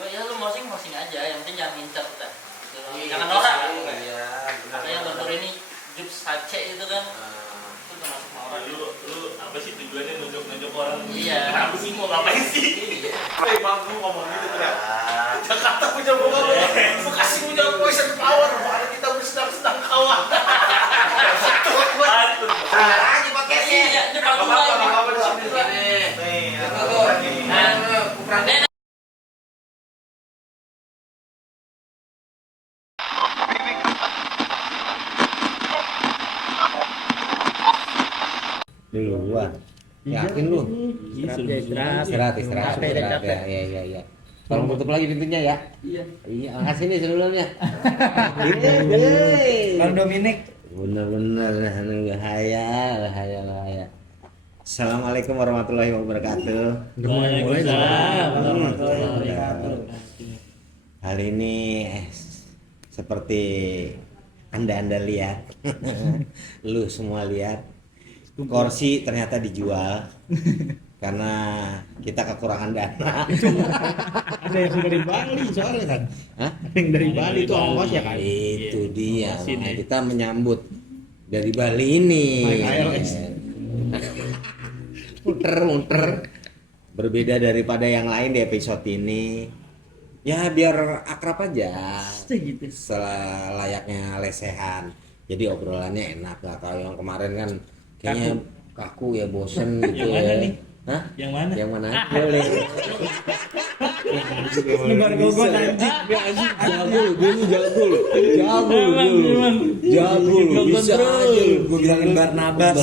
Gua ya lu mosing aja, yang penting jangan ngincer udah. Jangan Iya, norak. Iya, benar. Ada yang baru ini Jux Sace itu kan. Ah. Itu termasuk norak. Lu apa sih tujuannya nunjuk orang? Iya. Kenapa sih mau ngapain sih? Iya. Bang lu ngomong gitu tuh ya. Jakarta punya bola, Bekasi punya poison power. Mari kita bersenang-senang kawan. Aja paketnya. Iya, cepat Apa-apa, mulai. apa-apa di sini. Nih, apa-apa nih. Duluan. Yakin lu? Istirahat ya. Tolong tutup lagi pintunya ya. Iya, makasih nih sebelumnya. Bang Dominik. Bener-bener bahaya. Assalamualaikum warahmatullahi wabarakatuh. Hal ini seperti anda lihat, lu semua lihat, kursi ternyata dijual karena kita kekurangan dana. Ada yang dari Bali soalnya kan. Hah? Ada yang dari Bali itu ongkos ya kan. Itu dia, Masih makanya nih. kita menyambut dari Bali ini. Naik ALS. Muter. Berbeda daripada yang lain di episode ini. Ya biar akrab aja. Gitu. Selayaknya lesehan. Jadi obrolannya enak, lah. Kalau yang kemarin kan kayaknya kaku ya, bosen gitu. Yang mana nih? Hah? Yang mana? Yang mana? Boleh. Lebar gogon anjing. Jago lu. Bisa aja lu. Gua bilangin Barnabas.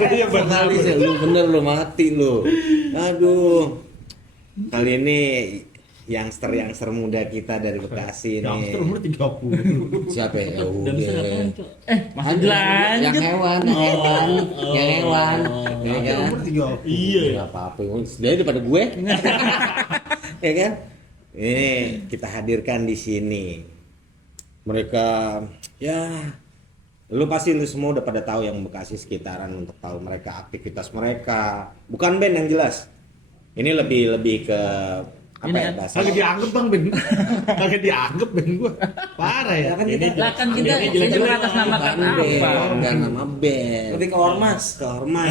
Iya benar. Lu bener lu, mati lu. Aduh. Kali ini youngster muda kita dari Bekasi nih. Youngster umur 30. Siapa ya? Dan bisa apaan, Cok? Masih lanjut. Yang hewan. Ya kan? Umur 30. Iya. Enggak apa-apa. Dia daripada gue. Ya kan? Ini kita hadirkan di sini. Mereka ya lu semua udah pada tahu yang Bekasi sekitaran, untuk tahu mereka aktivitas mereka. Bukan band yang jelas. Ini lebih ke apa Ini ya kan bahasa? Kagak dianggap Bang Ben. Kagak dianggap Ben gua. Parah ya. Kan Ini Lah kan kita Ini jelas-jelas mengatasnamakan apa? Bukan nama band. Lebih ke ormas. Ormas.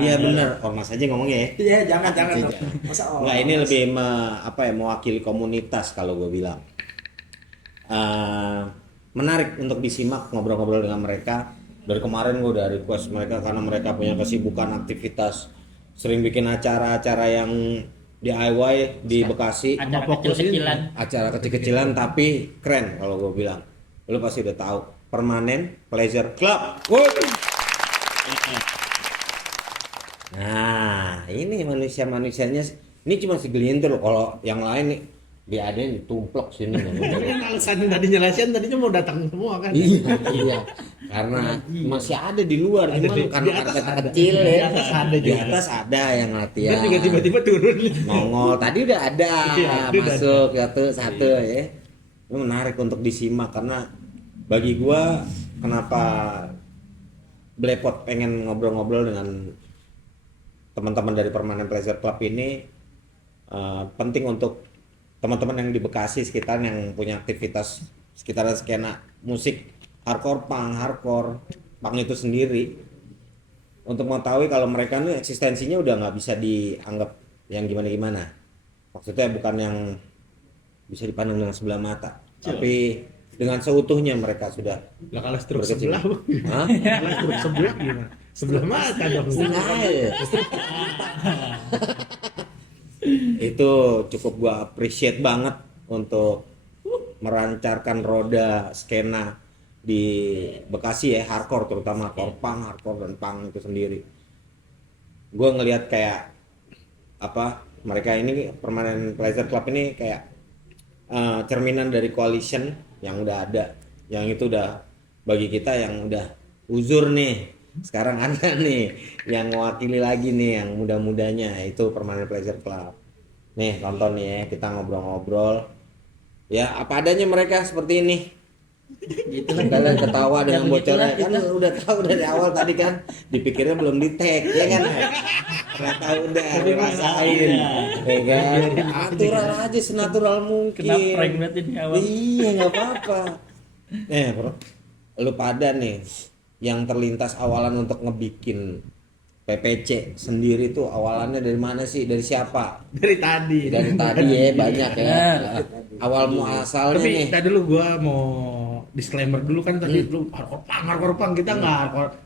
Iya bener, ormas aja ngomongnya ya. Iya, jangan. Iya. Masa ormas? Enggak, ini lebih mewakili komunitas kalau gue bilang. Menarik untuk disimak ngobrol-ngobrol dengan mereka. Dari kemarin gue udah request mereka karena mereka punya kesibukan aktivitas, sering bikin acara-acara yang DIY di Bekasi, Acara fokus ini. kecil-kecilan. acara kecil-kecilan tapi keren kalau gue bilang. Lu pasti udah tahu, Permanent Pleasure Club. Nah, ini manusia-manusianya, ini cuma segelintir loh. Kalau yang lain nih diadain ditumplok sini. Tapi kan alasan tadi jelasin tadinya mau datang semua kan. Iya. Karena masih ada di luar, Ada cuman di- karena di atas karpet ada. kecil Di ya. atas ada Di juga. atas ada yang latihan. Terus juga tiba-tiba turun. Nongol tadi udah ada Iya, udah masuk satu ya. Ini menarik untuk disimak karena bagi gua kenapa Blepot pengen ngobrol-ngobrol dengan teman-teman dari Permanent Pleasure Club ini, penting untuk teman-teman yang di Bekasi sekitar yang punya aktivitas sekitar skena musik hardcore, punk itu sendiri, untuk mengetahui kalau mereka ini eksistensinya udah nggak bisa dianggap yang gimana-gimana. Maksudnya bukan yang bisa dipandang dengan sebelah mata, tapi dengan seutuhnya mereka sudah Lah kalau struk berkecimpung. sebelah. Hah? Kalau struk sebelah gimana? Sebelah mata dong. Itu cukup gua appreciate banget untuk merancarkan roda skena di Bekasi ya, hardcore terutama hardcore dan punk itu sendiri. Gua ngelihat kayak mereka ini Permanent Pleasure Club ini kayak cerminan dari coalition yang udah ada, yang itu udah bagi kita yang udah uzur nih. Sekarang ada nih yang mewakili lagi nih yang muda-mudanya, itu Permanent Pleasure Club. Nih tonton nih ya, kita ngobrol-ngobrol. Ya apa adanya mereka seperti ini. Gitu lah. Kalian ketawa Ya, dengan begitulah bocornya kan kita. udah tahu dari awal tadi kan dipikirnya belum di tag ya kan ternyata udah rasain ya kan natural aja senatural mungkin Kena prank banget ini awal. iya nggak apa-apa bro lu pada nih yang terlintas awalan untuk ngebikin PPC sendiri tuh awalannya dari mana sih dari siapa Dari tadi. dari tadi ya banyak ya awal muasalnya nih Tapi tadi dulu gua mau disclaimer dulu kan tadi lu hardcore punk kita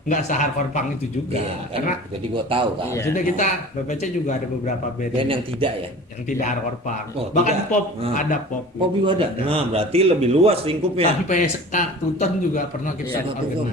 nggak se-hardcore punk itu juga. Iya, Karena jadi gua tahu kan maksudnya kita BPC juga ada beberapa band dan yang tidak ya yang tidak hardcore punk. Oh, Bahkan tidak. pop Ah. ada pop. pop juga ada nah berarti lebih luas lingkupnya Sampai Sekak Tuton juga pernah kita Iya, organize.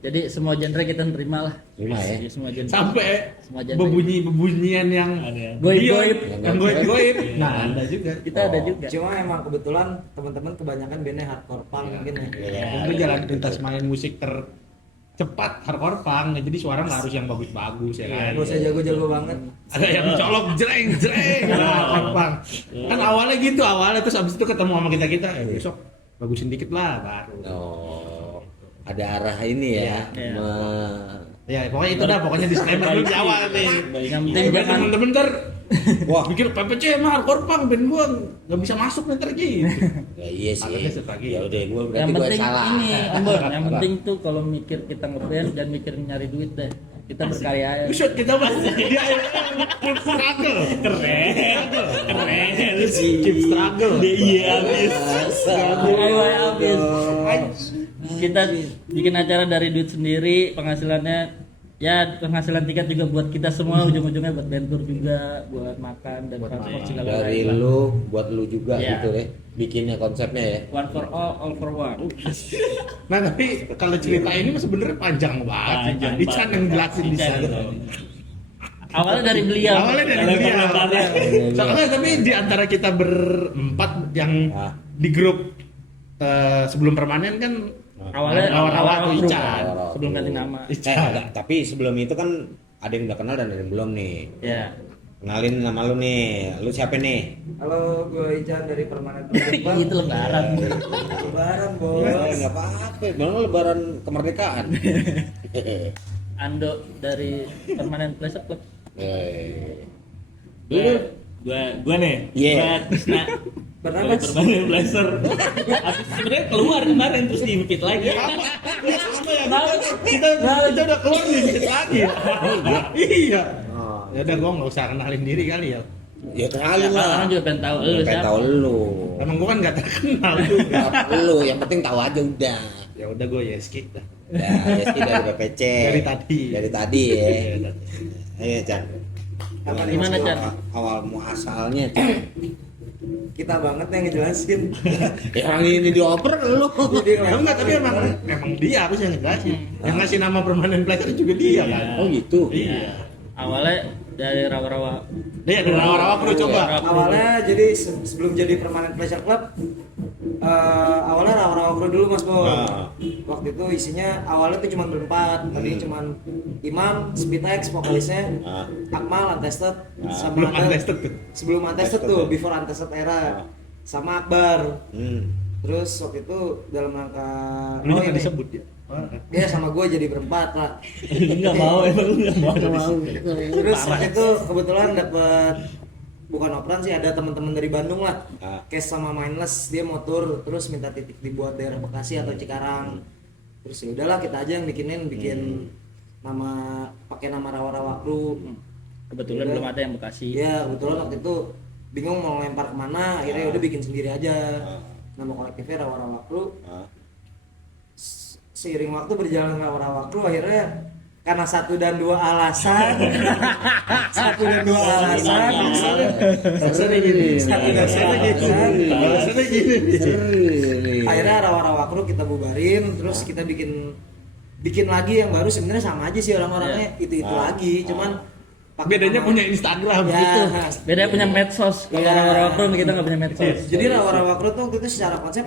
Jadi semua genre kita terima lah. Terima ya. Iya, semua genre. Sampai Semua genre. bebunyian yang Goib-goib. yang goib. Nah, ada juga. Kita ada juga. Cuma emang kebetulan teman-teman kebanyakan bandnya hardcore punk mungkin ya. Iya. Itu jalan lintas main musik tercepat hardcore punk. Jadi suara nggak harus yang bagus-bagus ya kan. Gak usah jago-jago banget. Ada yang colok jreng hardcore punk. Kan awalnya gitu terus abis itu ketemu sama kita besok bagusin dikit lah baru. oh ada arah ini ya Iya. Ya pokoknya itu dah pokoknya disclaimer dulu di awal nih. Yang penting Biar jangan temen-temen ntar wah pikir PPC emang hardcore punk band gua nggak bisa masuk ntar gitu. ya iya sih Makanya setagi. ya udah gua yang berarti gua penting salah ini Om Bon, yang penting tuh kalau mikir kita ngeband dan mikir nyari duit deh. Kita berkarya aja. Buset kita masih dia full struggle. Keren. Chip struggle. Iya habis. DIY habis. Kita bikin acara dari duit sendiri, penghasilannya ya penghasilan tiket juga buat kita semua, ujung-ujungnya buat bentur juga, buat makan dan transport segala dari macam. lu buat lu juga Iya. gitu deh bikinnya konsepnya ya One for all for one. Nah tapi kalau cerita ini mah sebenarnya panjang banget. Ican yang jelasin di sana. Awalnya dari beliau. Awalnya dari dia. Soalnya tapi di antara kita berempat yang Ah. di grup sebelum permanen kan Awalnya awal-awal awal Ican. sebelum ganti nama. enggak, tapi sebelum itu kan ada yang udah kenal dan ada yang belum nih Ya. kenalin nama lu nih lu siapa nih Halo, gue Ican dari Permanen Itu lebaran. Lebaran, oh, bos. nggak apa-apa malah lebaran kemerdekaan Ando dari Permanent Pleasure Club. Lu Gua nih. Iya. Gua Krisna. Bernapas. Permanen blazer. Habis sebenarnya keluar kemarin terus diimpit lagi. Kita udah keluar nih dikit lagi. Iya. oh, Ya udah gua nggak usah kenalin diri kali ya. ya kenalin Orang lah juga pengen tahu lu pengen siapa. tahu lu Emang gua kan nggak terkenal juga. lu yang penting tahu aja udah Ya udah gua Yeski dah. ya Yeski dari BPC Dari tadi. ya ayo Chan Gimana, Chan? awal muasalnya Chan Kita banget yang ngejelasin. yang ini dioper lu Ya enggak tapi emang dia harus yang ngejelasin. Yang ngasih nama permanen pleasure juga dia kan. oh gitu Iya. Awalnya dari rawa-rawa. Dia dari rawa-rawa perlu coba. Awalnya jadi sebelum jadi Permanen Pleasure Club, awalnya rawa-rawa kru dulu Mas Bo. Nah. Waktu itu isinya awalnya tuh cuma berempat. Tadi cuma Imam, Spitex, vokalisnya, Ah. Akmal, Untested, sama Belum ada- Untested tuh. sebelum Untested tuh, before Untested era, sama Akbar. Terus waktu itu dalam rangka Lu oh kan ini, disebut ya. dia sama gue jadi berempat lah. Enggak mau emang enggak mau. Terus waktu itu kebetulan dapat bukan operan sih, ada teman-teman dari Bandung lah. Ah. Kes sama Mindless, dia mau tur terus minta titik dibuat daerah Bekasi atau Cikarang. Terus ya udahlah kita aja yang bikin nama pakai nama rawa-rawa kru. Kebetulan Udah. belum ada yang Bekasi. Iya, kebetulan waktu itu bingung mau lempar kemana, akhirnya udah bikin sendiri aja. Nama kolektifnya rawa-rawa kru. Seiring waktu berjalan rawa-rawa kru, akhirnya karena satu dan dua alasan satu dan dua alasan Alasannya gini. satu dan dua alasan Alasannya gini. akhirnya rawa-rawa kru kita bubarin, terus kita bikin lagi yang baru. Sebenarnya sama aja sih orang-orangnya, itu lagi, cuman pakai Bedanya nama- punya Instagram ya, gitu. Beda punya medsos. Kalau Iya. rawa-rawa kru kita nggak punya medsos. jadi rawa-rawa kru tuh waktu itu secara konsep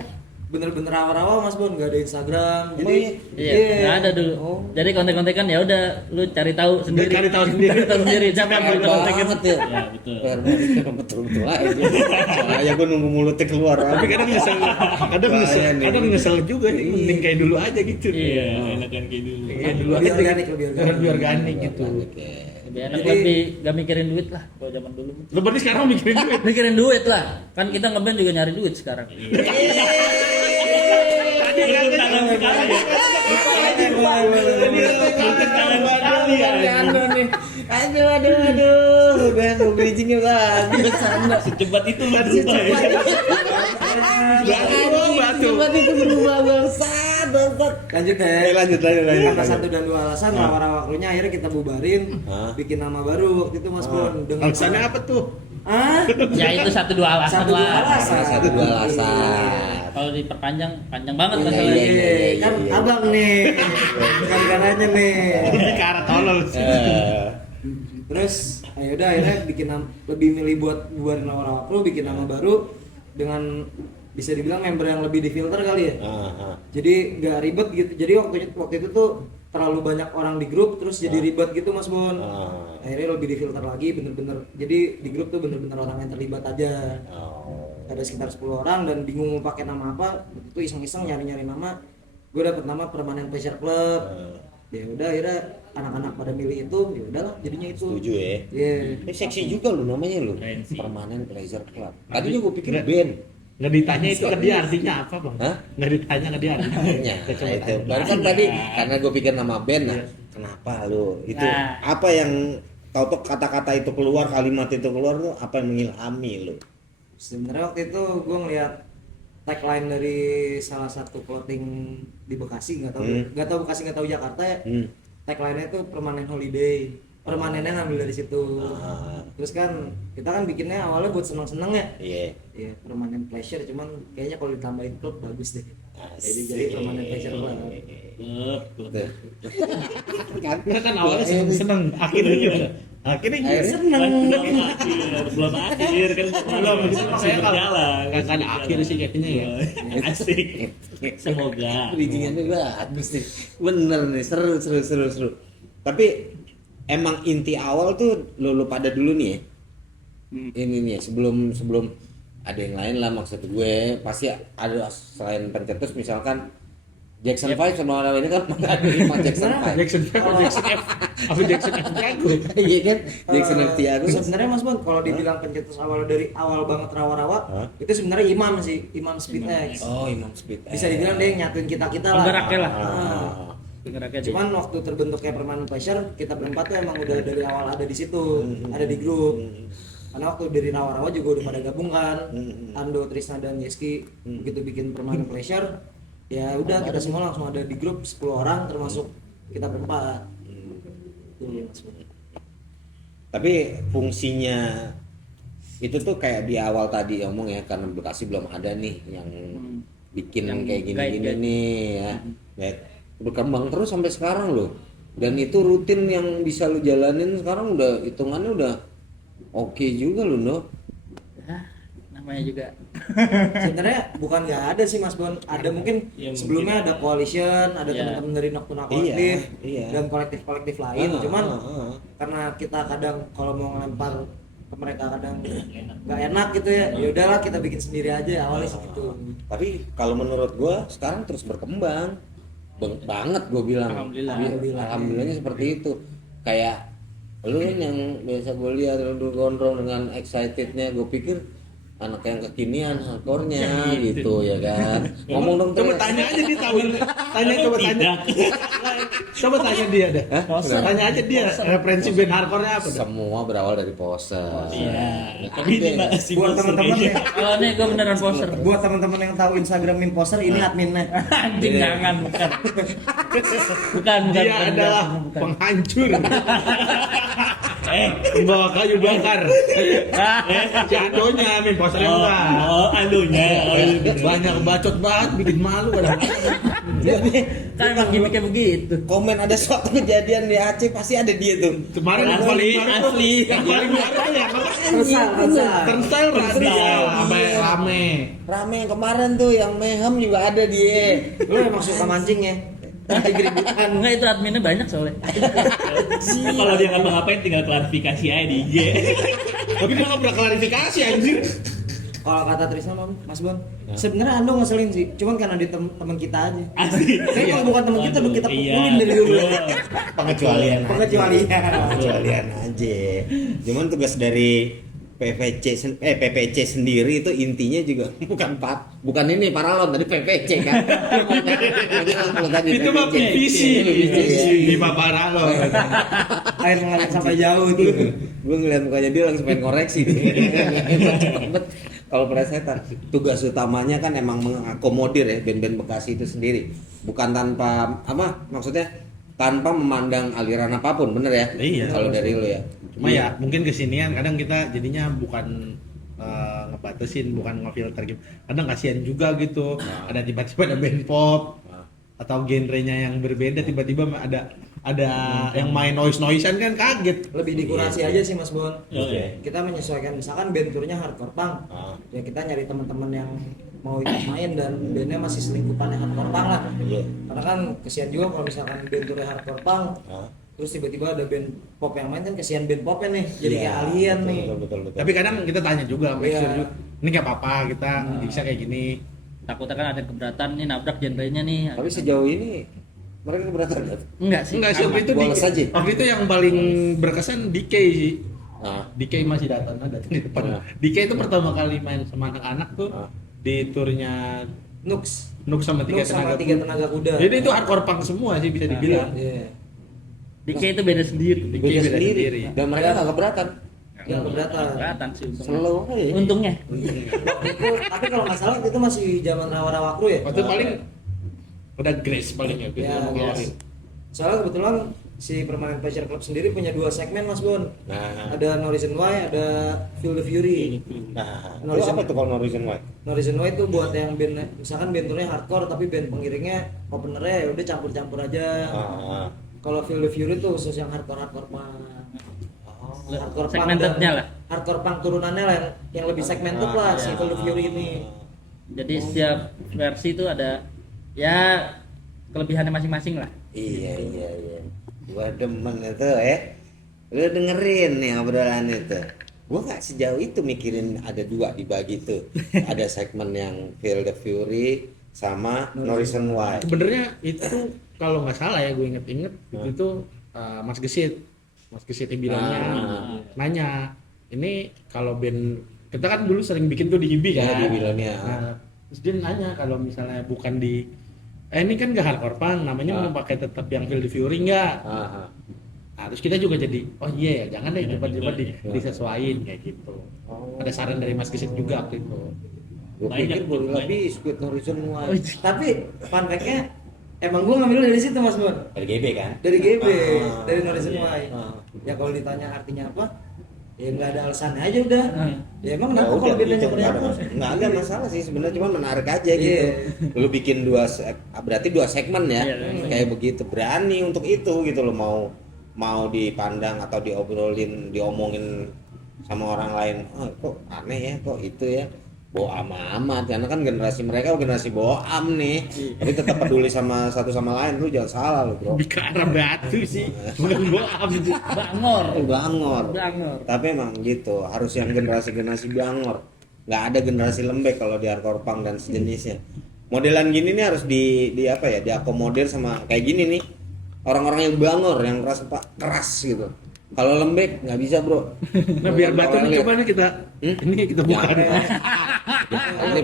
bener-bener awal-awal Mas Bon, nggak ada Instagram. Oh, Jadi Iya, nggak ada dulu. Jadi konten-konten ya udah lu cari tahu sendiri. Cari tahu sendiri. Cari tahu sendiri siapa yang Fair mau kontekin. banget ya. Ya, betul. Fair banget, betul-betul aja. Kayak gue nunggu mulutnya keluar. Tapi kadang nyesel, Bahaya nih. kadang nyesel juga nih. Mending kayak dulu aja gitu. Iya, enakan kayak dulu. Kayak dulu lebih aja. organik, lebih organik. Lebih organik gitu. Lebih enak Jadi- lebih gak mikirin duit lah kalau zaman dulu. Lu berarti sekarang mikirin duit. Mikirin duit lah. Kan kita ngeband juga nyari duit sekarang. Tepuk tangan sekarang ya. Aduh, gue bridgingnya lagi sana. Secepat itu lu berubah ya. Batu. Cepat itu berubah bangsat. Lanjut deh. Lanjut. Karena satu dan dua alasan rawa-rawa krunya akhirnya kita bubarin, Hah? bikin nama baru waktu itu Mas Bon dengan Alasannya apa tuh? Ah, Ya itu satu dua alasan satu dua lah. alasan. Satu dua alasan. Kalau diperpanjang panjang banget Iya, masalahnya. iya. Kan abang nih, bukan karanya nih. Lebih ke arah tolol sih. Terus, ayo udah akhirnya bikin lebih milih buat bubarin rawa-rawa kru, bikin nama baru dengan bisa dibilang member yang lebih difilter kali ya. Jadi nggak ribet gitu. Jadi waktu itu tuh terlalu banyak orang di grup terus jadi ribet gitu Mas Bon. Akhirnya lebih difilter lagi bener-bener. Jadi di grup tuh bener-bener orang yang terlibat aja. Ada sekitar 10 orang dan bingung mau pakai nama apa. Waktu itu iseng-iseng nyari-nyari nama. Gue dapet nama Permanent Pleasure Club. Ya udah akhirnya anak-anak pada milih itu, ya udahlah jadinya itu. Setuju ya. Iya. Seksi juga lu namanya lu. Keren sih. Permanent Pleasure Club. Tadinya gue pikir band. Nggak ditanya itu ke dia artinya apa bang? Hah? Nggak ditanya ke dia artinya. Ya, Kita coba itu. tanya. Baru kan tadi karena gue pikir nama band, nah kenapa lu? Itu Nah. apa yang tahu kata-kata itu keluar, kalimat itu keluar tuh apa yang mengilhami lu? Sebenarnya waktu itu gue ngeliat tagline dari salah satu clothing di Bekasi, nggak tahu Bekasi, nggak tahu Jakarta ya. Tagline-nya itu permanen holiday, permanennya ngambil dari situ. Terus kan kita kan bikinnya awalnya buat seneng-seneng ya. Iya. Ya permanent pleasure, cuman kayaknya kalau ditambahin club bagus deh. Jadi permanent pleasure club. Tuh. Karena kan awalnya seneng, akhirnya juga. Akhirnya juga seneng. Belum akhir kan belum masih berjalan. Gak ada akhir sih kayaknya ya. Asik. Semoga. Bridgingannya bagus nih. Bener nih, seru. Tapi emang inti awal tuh lu pada dulu nih ya. Ini nih sebelum ada yang lain lah, maksud gue pasti ada selain pencetus misalkan Jackson 5 sama orang ini kan ada 5 Jackson 5. Jackson F. Apa Jackson F Jago? Iya kan? Jackson F Tiago. Sebenarnya Mas Bon kalau dibilang pencetus awal dari awal banget rawa-rawa, itu sebenarnya Imam sih, Imam Speedx. Oh, Imam Speed. Bisa dibilang dia yang nyatuin kita lah. Penggeraknya lah. Ah. Penggeraknya dia. Cuman waktu terbentuknya Permanent Pleasure, kita berempat tuh emang udah dari awal ada di situ, ada di grup. Karena waktu dari rawa-rawa juga udah pada gabung kan, Ando, Trisna dan Yeski begitu bikin Permanent Pleasure, ya udah kita semua langsung ada di grup 10 orang termasuk kita berempat. Tuh, Mas. Tapi fungsinya itu tuh kayak di awal tadi ngomong ya, karena Bekasi belum ada nih yang bikin Yang kayak gini-gini guide-guide. nih ya. Ya, berkembang terus sampai sekarang loh. Dan itu rutin yang bisa lu jalanin sekarang udah hitungannya udah oke juga loh, no. Hah, namanya juga. Sebenarnya bukan nggak ada sih Mas Bon, ada mungkin Ya, sebelumnya mungkin. ada coalition, ada Iya. teman-teman dari Nocturna Kolektif Iya. dan kolektif-kolektif lain. Cuman Ah. karena kita kadang kalau mau ngelempar ke mereka kadang nggak enak gitu ya, ya udahlah kita bikin sendiri aja awalnya segitu. Tapi kalau menurut gua sekarang terus berkembang banget, gua bilang. Alhamdulillah. Iya, alhamdulillahnya seperti itu. Kayak lu yang biasa gua lihat lu gondrong dengan excitednya, gua pikir anak yang kekinian hardcore-nya gitu ya kan. Ngomong dong Coba Tres. tanya aja dia tahu. Coba tanya. Coba tanya dia deh. Tanya aja dia referensi band hardcore-nya apa dah? Semua berawal dari poser. Iya. Tapi ini masih Buat teman-teman ya, Kalau nih gue beneran poster. buat teman-teman yang tahu Instagram Imposter ini adminnya. Anjing jangan bukan. Bukan. Dia adalah penghancur. Bawa kayu bakar. Si Andonya main posternya enggak. Oh, adunya. Banyak bacot banget bikin malu kan. Kan emang gimmicknya begitu. Komen ada suatu kejadian di Aceh pasti ada dia tuh. Kemarin yang paling asli. Yang paling baru ya. Turnstile rame. Rame yang kemarin tuh yang Mayhem juga ada dia. Lu emang suka mancing ya? Geributan. Enggak, itu adminnya banyak soalnya. Nah, kalau dia ngapa-ngapain tinggal klarifikasi aja di IG. Tapi dia nggak pernah klarifikasi anjir. Kalau kata Trisna Mas Bon, sebenarnya Ando ngeselin sih, cuman karena dia teman kita aja. Asli. Tapi kalau bukan teman kita, udah kita Iya, pukulin dari dulu. betul. Pengecualian. Pengecualian. Pengecualian aja. Cuman tugas dari PPC sendiri itu intinya juga bukan ini paralon tadi PPC kan. Itu mah visi di Paparalo. Air mengalir sampai jauh tuh. Gue ngeliat mukanya dia langsung pengen koreksi. Kalau plesetan, tugas utamanya kan emang mengakomodir ya band-band Bekasi itu sendiri, bukan tanpa maksudnya tanpa memandang aliran apapun, bener ya? Iya. Kalau dari lu ya. Cuma ya mungkin kesinian kadang kita jadinya bukan ngebatasin, bukan ngefilter gitu. Kadang kasihan juga gitu. Ada tiba-tiba ada band pop atau genrenya yang berbeda, tiba-tiba ada yang main noisean kan kaget. Lebih dikurasi aja sih Mas Bon. Oke. Kita menyesuaikan, misalkan band tournya hardcore punk. Ya kita nyari teman-teman yang mau ikut main dan bandnya masih selingkupannya hardcore punk lah. Iya. Karena kan kesian juga kalau misalkan band tournya hardcore punk. Terus tiba-tiba ada band pop yang main kan kesian band popnya nih. Jadi kayak alien nih. Betul. Tapi kadang kita tanya juga, make sure Iya. juga, ini nggak apa-apa kita bisa kayak gini. Takutnya kan ada keberatan nih, nabrak genrenya nih. Tapi sejauh ini mereka keberatan nggak? Enggak sih. Enggak sih, waktu itu Bolos aja. waktu itu yang paling berkesan DK sih. Ah. DK masih datang di depan. DK itu pertama kali main sama anak-anak tuh di turnya Nux. Nuk sama tiga Nux sama tenaga. tiga tenaga kuda. Jadi itu hardcore punk semua sih bisa dibilang. Iya. Dike itu beda sendiri. DK Beda beda sendiri. sendiri. Dan mereka nggak keberatan. Yang keberatan. Keberatan sih untungnya. Selalu aja. Untungnya. Itu, tapi kalau nggak salah itu masih zaman rawa-rawa kru ya. Waktu paling udah Grace paling ya. Ya, Grace. Soalnya kebetulan si Permanent Pleasure Club sendiri punya dua segmen Mas Bon. Nah, Ada No Reason Why, ada Feel the Fury. no reason. Apa tuh kalau no reason why? No Reason Why itu buat yang band, misalkan band tournya hardcore tapi band pengiringnya openernya ya udah campur-campur aja. Kalau Feel the Fury itu khusus yang hardcore punk. Hardcore punk Segmentednya dan- lah. Hardcore punk turunannya lah yang lebih segmented lah si Feel the Fury ini. Jadi setiap versi itu ada ya kelebihannya masing-masing lah. Iya. Gua demen itu Lu dengerin nih obrolan itu. Gua nggak sejauh itu mikirin ada dua dibagi tuh. Ada segmen yang Feel the Fury sama No Reason Why. Sebenarnya itu kalau nggak salah ya gue inget-inget itu Mas Gesit yang bilangnya nanya ini kalau band kita kan dulu sering bikin tuh di Hibi Ya, kan. di bilangnya. Nah, terus dia nanya kalau misalnya bukan di ini kan gak hardcore punk namanya mau pakai tetap yang Feel the Fury nggak? Nah, terus kita juga jadi oh iya ya jangan deh coba disesuaiin kayak gitu. Ada saran dari Mas Gesit juga waktu itu. Gua pikir baru habis Squid No Reason Why. Tapi fun fact-nya emang gua ngambil dari situ Mas Bon. Dari GB kan? Dari GB, dari No Reason Why. Ya kalau ditanya artinya apa? Ya nggak ada alasannya aja udah. Ya emang kenapa kalau bedanya apa? Nggak ada masalah sih sebenarnya, cuma menarik aja gitu. Lu bikin berarti dua segmen ya, kayak begitu, berani untuk itu gitu lo, mau dipandang atau diomongin sama orang lain, kok aneh ya, kok itu ya, boam amat, karena kan generasi mereka generasi boam nih, tapi tetap peduli sama satu sama lain. Lu jangan salah lu bro. Lebih ke arah batu sih, bukan boam. Bangor. Tapi emang gitu, harus yang generasi bangor. Nggak ada generasi lembek kalau di hardcore punk dan sejenisnya. Modelan gini nih harus di apa ya, diakomodir sama kayak gini nih. Orang-orang yang bangor, yang keras gitu. Kalau lembek nggak bisa bro. Nah biar batu nih coba nih kita ini kita buka.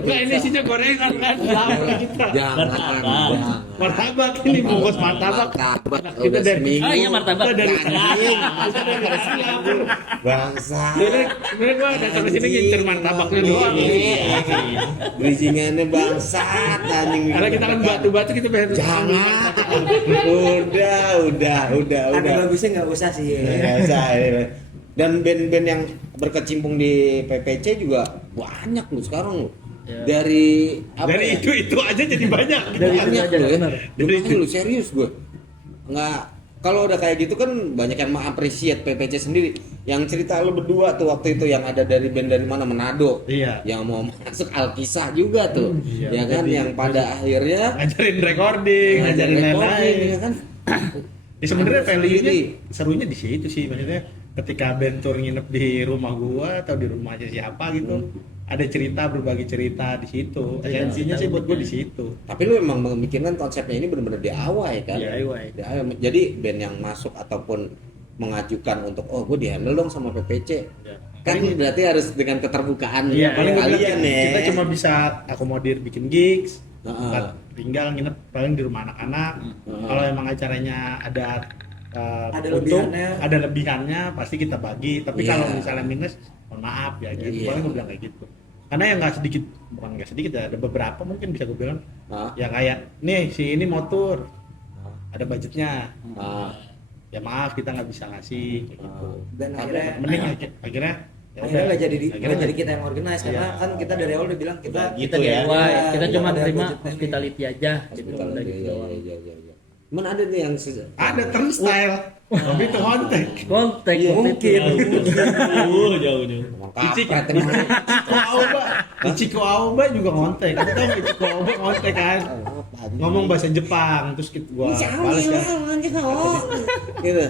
Ini isinya gorengan kan, lapar kita. Jangan. Martabak ini bungkus martabak. Kita dari Oh iya martabak. kita dari siang. Bangsa. Sebenarnya gua datang ke sini ngincer martabaknya doang. Bridgingannya bangsat anjing. Karena kita kan batu-batu kita pengen Jangan. Udah. Ada bagusnya nggak usah sih. Nggak usah. Dan band-band yang berkecimpung di PPC juga banyak lu sekarang lu. Ya. Dari apa Dari ya? itu aja jadi banyak. Dari itu banyak aja, lu ya. bener. Makanya lu serius gue. Nggak, kalau udah kayak gitu kan banyak yang mengapresiasi PPC sendiri. Yang cerita lu berdua tuh waktu itu yang ada dari band dari mana, Manado. Iya. Yang mau masuk Alkisah juga tuh. Iya. Ya kan, yang pada akhirnya Ngajarin recording, ngajarin recording, lain-lain. ya kan. Ya sebenarnya Ada value-nya sendiri. serunya di situ sih, maksudnya ketika band tour nginep di rumah gua atau di rumahnya siapa gitu, ada cerita, berbagi cerita di situ. Iya, Esensinya sih buat gua iya. di situ. Tapi lu emang memikirkan konsepnya ini benar-benar DIY kan? DIY. Jadi band yang masuk ataupun mengajukan untuk gue di-handle dong sama PPC. Ya. Kan berarti harus dengan keterbukaan Iya, paling gua bilang kalian ya. kita cuma bisa akomodir bikin gigs, Heeh. tinggal nginep paling di rumah anak-anak. Kalau emang acaranya ada Ada untung, lebihannya. ada lebihannya pasti kita bagi. Tapi Iya. kalau misalnya minus, mohon maaf ya gitu. Iya. Paling gue bilang kayak gitu. Karena yang nggak sedikit, bukan nggak sedikit ya, ada beberapa mungkin bisa gue bilang Hah? ya kayak nih si ini mau tour, ada budgetnya, Ah, ya maaf kita nggak bisa ngasih kayak gitu. Dan akhirnya Mending akhirnya ya akhirnya udah, nggak jadi akhirnya nggak jadi kita yang organize karena kan kita dari awal udah bilang kita Kita Gitu ya. DIY, kita Iya, cuma ada terima budgetnya. hospitality aja gitu. hospital Udah iya, gitu iya, doang. iya, iya, iya. Cuman ada nih yang ada turnstile, tapi itu kontak. Kontak Iya, mungkin. Jauh. Emang Di kampret emang. Ciko Aoba, di Ciko Aoba juga ngontek. Kamu tahu nggak Ciko Aoba ngontek kan? Ngomong bahasa Jepang, terus gua balas kan. Gitu.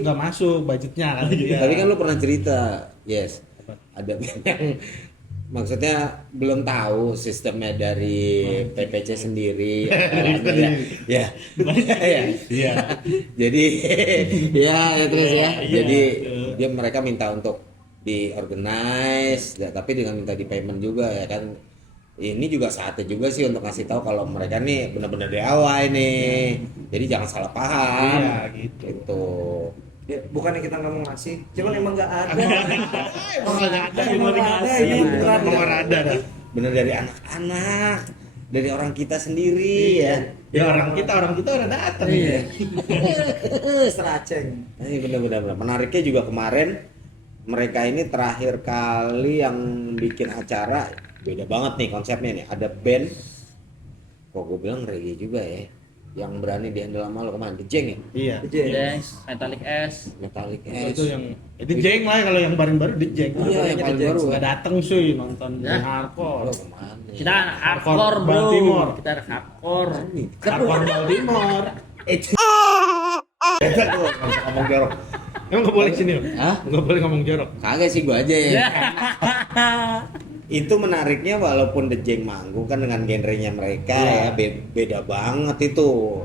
Nggak masuk budgetnya kan. Iya. Tapi kan lu pernah cerita, yes. Ada band yang maksudnya belum tahu sistemnya dari PPC sendiri. Ya. Ya. Iya. Jadi ya terus ya. Iya, Jadi betul. dia mereka minta untuk diorganize, tapi dengan minta di payment juga ya kan. Ini juga saatnya juga sih untuk ngasih tahu kalau mereka nih benar-benar DIY nih. Jadi jangan salah paham. Iya, gitu. Gitu. Ya, bukannya kita nggak mau ngasih, cuman emang nggak ada. Emang nggak ada, Emang nggak ada ini Iya, beneran. emang nggak ada dah. Bener dari anak-anak, dari orang kita sendiri ya. Ya orang kita udah datang. Iya. Seraceng. Ini bener-bener menariknya juga kemarin mereka ini terakhir kali yang bikin acara beda banget nih konsepnya nih. Ada band, kok gue bilang reggae juga ya, yang berani dihandle sama lo kemana? The Jeng ya? Iya. Dance, Metallic S. Metallic Itu S. yang itu Jeng lah kalau yang baru di Jeng. Iya, yang paling baru. Nggak datang sih nonton Ya. hardcore. Lo kemana? Kita anak hardcore, bro. Baltimore. Kita anak hardcore. Hardcore Baltimore. Nggak usah ngomong jorok. Emang nggak boleh sini? Hah? Nggak boleh ngomong jorok. Kagak sih gue aja ya. Ya. Itu menariknya walaupun The Jeng manggung kan dengan genrenya mereka ya beda banget itu.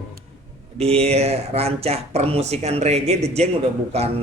Di rancah permusikan reggae The Jeng udah bukan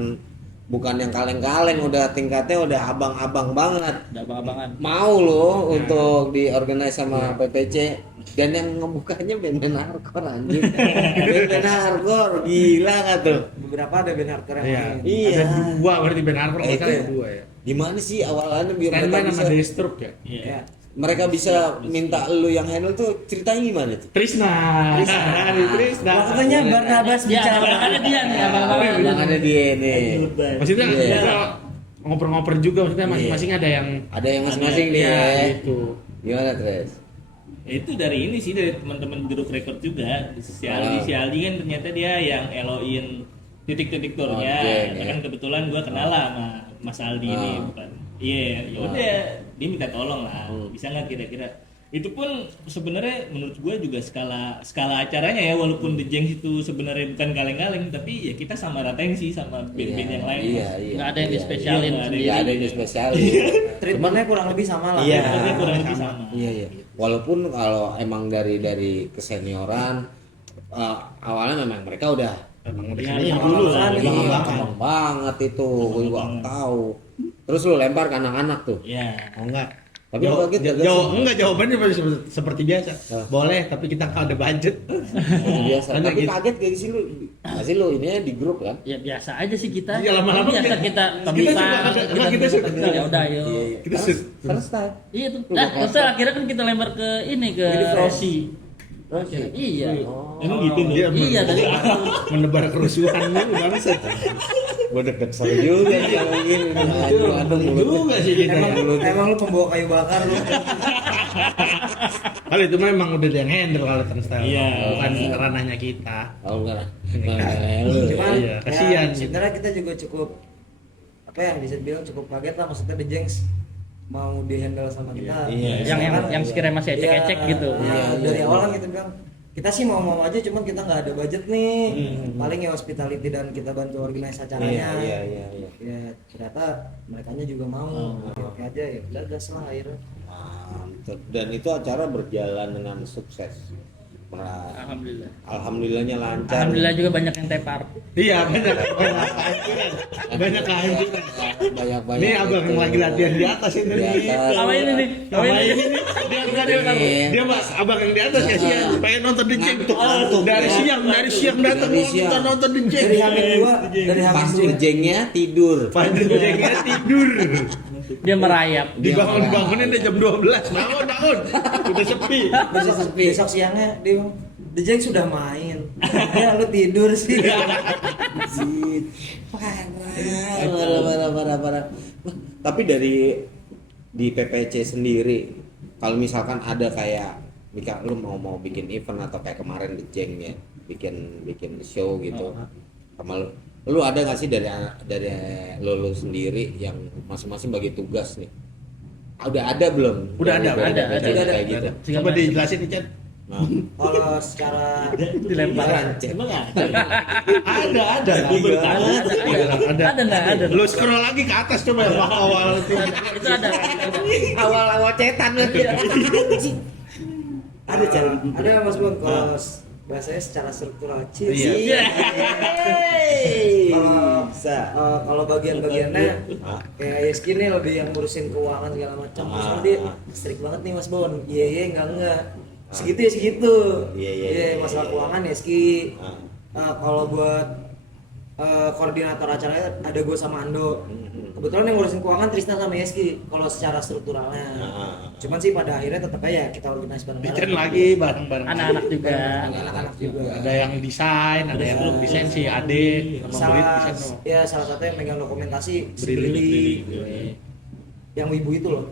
yang kaleng-kaleng, udah tingkatnya udah abang-abang banget. Udah abang-abangan. Mau loh untuk diorganize sama PPC, dan yang ngebukanya band-band hardcore anjing. Band-band hardcore gila gak tuh? Beberapa ada band hardcore yang Iya. main. Iya. Ada dua berarti band hardcore Itu ada dua ya. gimana sih awalnya biar Standby mereka sama bisa, Destruct ya. Iya. Ya. mereka bisa minta lu yang handle tuh ceritanya gimana tuh? Trisna. Trisna. Katanya Barnabas Ya, bicara. abang-abangannya dia nih, abang-abangan. Yang ada di ini. Maksudnya Iya. kita ngoper-ngoper juga, maksudnya masing-masing ada yang Ada yang masing-masing nih ya, ya. gitu. Gimana Tres? Itu dari ini sih, dari teman-teman Jeruk Record juga. Si Aldi, Ah. si Aldi kan ternyata dia yang eloin titik-titik turnya. Oke, Nah, ya. kan kebetulan gua kenal lah sama Mas Aldi ini, Ah. bukan. Iya, ya udah dia minta tolong lah. Bisa nggak kira-kira? Itu pun sebenarnya menurut gua juga skala acaranya ya, walaupun The Jengs itu sebenarnya bukan kaleng-kaleng, tapi ya kita sama ratain sih sama band-band yang lain. Iya, iya. Nggak ada yang iya, dispesialin iya, nggak ada sendiri. Nggak ada yang dispesialin. Treatmentnya kurang lebih sama lah. Iya. Sebenarnya kurang lebih sama. Iya iya. Walaupun kalau emang dari kesenioran awalnya memang mereka udah Emang udah Iya, sini iya, yang dulu dulu lah. iya. abang banget itu, gue juga tahu. Terus lu lempar ke anak-anak tuh. Iya. Oh enggak. Tapi lu kaget gak sih? Enggak, jawabannya seperti biasa. Ah. Boleh, tapi kita nggak ada budget. Biasa. Karena Tapi gitu. kaget gak sih lu? Masih lu ini di grup kan? Ya biasa aja sih kita. Iya, lama-lama biasa kita- kita kita tentang, suka- kita suka. ya udah yuk. Kita shoot. Selesai. Iya tuh. Lu Nah, bakal terus akhirnya kan kita lempar ke ini ke Jadi Rossi. Rossi. Iya. Emang gitu nih. Dia Iya, tadi menebar kerusuhan dulu bangsat. Gue deg-deg seru juga sih kalau gini. Aduh juga sih kita. Emang lu pembawa kayu bakar lu. Kalau itu memang udah ada yang handle kalau turnstile. Iya. Bukan ranahnya kita. Oh enggak. Cuman Iya, kasihan ya, gitu. sebenarnya kita juga cukup apa ya bisa dibilang cukup kaget lah, maksudnya The Jengs mau dihandle sama kita. Iya, yang sekiranya masih ecek-ecek gitu. Dari awal kan kita bilang kita sih mau aja, cuman kita nggak ada budget nih. Paling ya hospitality dan kita bantu organisasi acaranya. Iya. Ya ternyata merekanya juga mau. Oke aja ya udah gas lah akhirnya. Mantap. Dan itu acara berjalan dengan sukses. Alhamdulillah. Alhamdulillahnya lancar. Alhamdulillah juga banyak yang tepar. Iya, banyak kehancuran. Banyak kehancuran. Banyak-banyak. Ini abang yang lagi latihan di atas ini. Di atas. Sama ini nih. Sama ini nih. Dia mas abang yang di atas kasihan. Pengen nonton The Jeng tuh. Dari siang datang kita nonton The Jeng. Dari Hamin 2, dari Pas Hamin 2. jengnya tidur. Pas The Jengnya tidur. Dia merayap. Dibangunin udah jam 12. Bangun. Udah sepi. Besok siangnya dia bilang, The Jeng sudah main. Ya lu tidur sih. Parah. Tapi dari di PPC sendiri, kalau misalkan ada kayak Mika, lu mau bikin event atau kayak kemarin di Jeng ya, bikin show gitu, sama lu ada nggak sih dari lu sendiri yang masing-masing bagi tugas nih? Udah ada belum? Udah ada. Kayak gitu. Coba dijelasin nih Chan. Nah, Kalau secara Dilempar. Emang ada. Ada. Ada nggak? Ada. Lu scroll lagi ke atas coba yang awal itu. Itu ada. awal-awal cetan ada cara, ada Mas Bon kalau bahasanya secara struktural. Iya. Kalau Bisa. kalau bagian-bagiannya kayak Yeski nih lebih yang ngurusin keuangan segala macam. Soalnya dia strict banget nih Mas Bon. Iya enggak. Segitu ya segitu. Iya. Masalah keuangan Yeski. Kalau buat koordinator acaranya ada gue sama Ando. Kebetulan yang ngurusin keuangan Tristan sama Yeski. Kalau secara strukturalnya. Cuman sih pada akhirnya tetap aja kita organisasi bareng-bareng. Chan lagi bareng-bareng. Anak-anak juga. Anak-anak juga. Ada yang desain, ada yang desain si Ade sama Berit desain tuh. Salah satu yang megang dokumentasi Brili. yang ibu itu loh.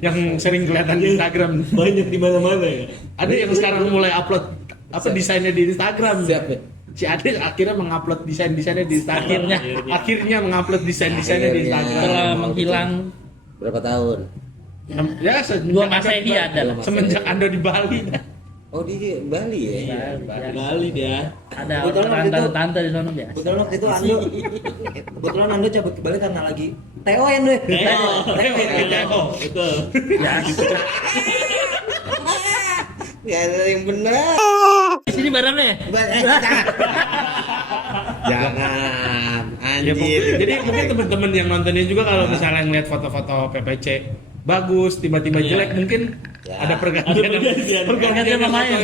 Yang sering kelihatan di Instagram. Banyak di mana-mana ya. Ada yang sekarang mulai upload desainnya di Instagram. Siapa? Si Ade akhirnya mengupload desainnya di Instagram. Akhirnya mengupload desainnya di Instagram. Setelah menghilang Berapa tahun? Ya, dua Masehi ada. semenjak Ando di Bali. Oh di Bali ya? Bali dia. Ada Kebetulan waktu itu- tante-tante di sana biasa. Kebetulan waktu itu Ando cabut ke Bali karena lagi TO ya deh. Teo. Betul. Ya, Ya ada yang benar. di sini barangnya. Jangan, Ya, anjir. jadi mungkin teman-teman yang nontonnya juga kalau misalnya ngeliat foto-foto PPC bagus, tiba-tiba jelek mungkin Ya. ada pergantian Pergantian pemain.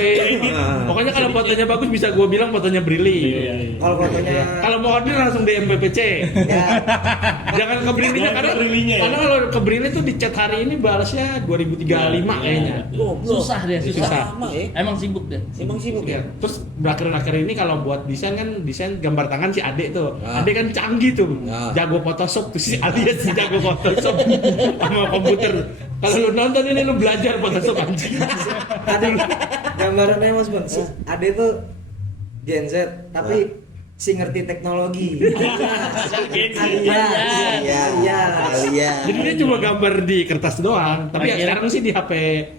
Pokoknya kalau fotonya bagus bisa gue bilang fotonya Brili. Kalau fotonya Kalau mau order langsung DM PPC. ya Jangan ke Brilinya karena Brilinya ya? karena kalau ke Brili tuh di chat hari ini balasnya 2035 kayaknya. Susah dia, susah. Lama ya. Emang sibuk deh. Emang sibuk Ya. ya? Terus berakhir-akhir ini kalau buat desain kan desain gambar tangan si Ade tuh. Ah. Ade kan canggih tuh. Ah. Jago Photoshop tuh si alias si jago Photoshop sama komputer. Kalau lu nonton ini lu belajar Photoshop anjing. ada gambarannya Mas Bon. Ade tuh Gen Z tapi si ngerti teknologi. Iya. Jadi dia cuma gambar di kertas doang, tapi ya Akhirnya- sekarang sih di HP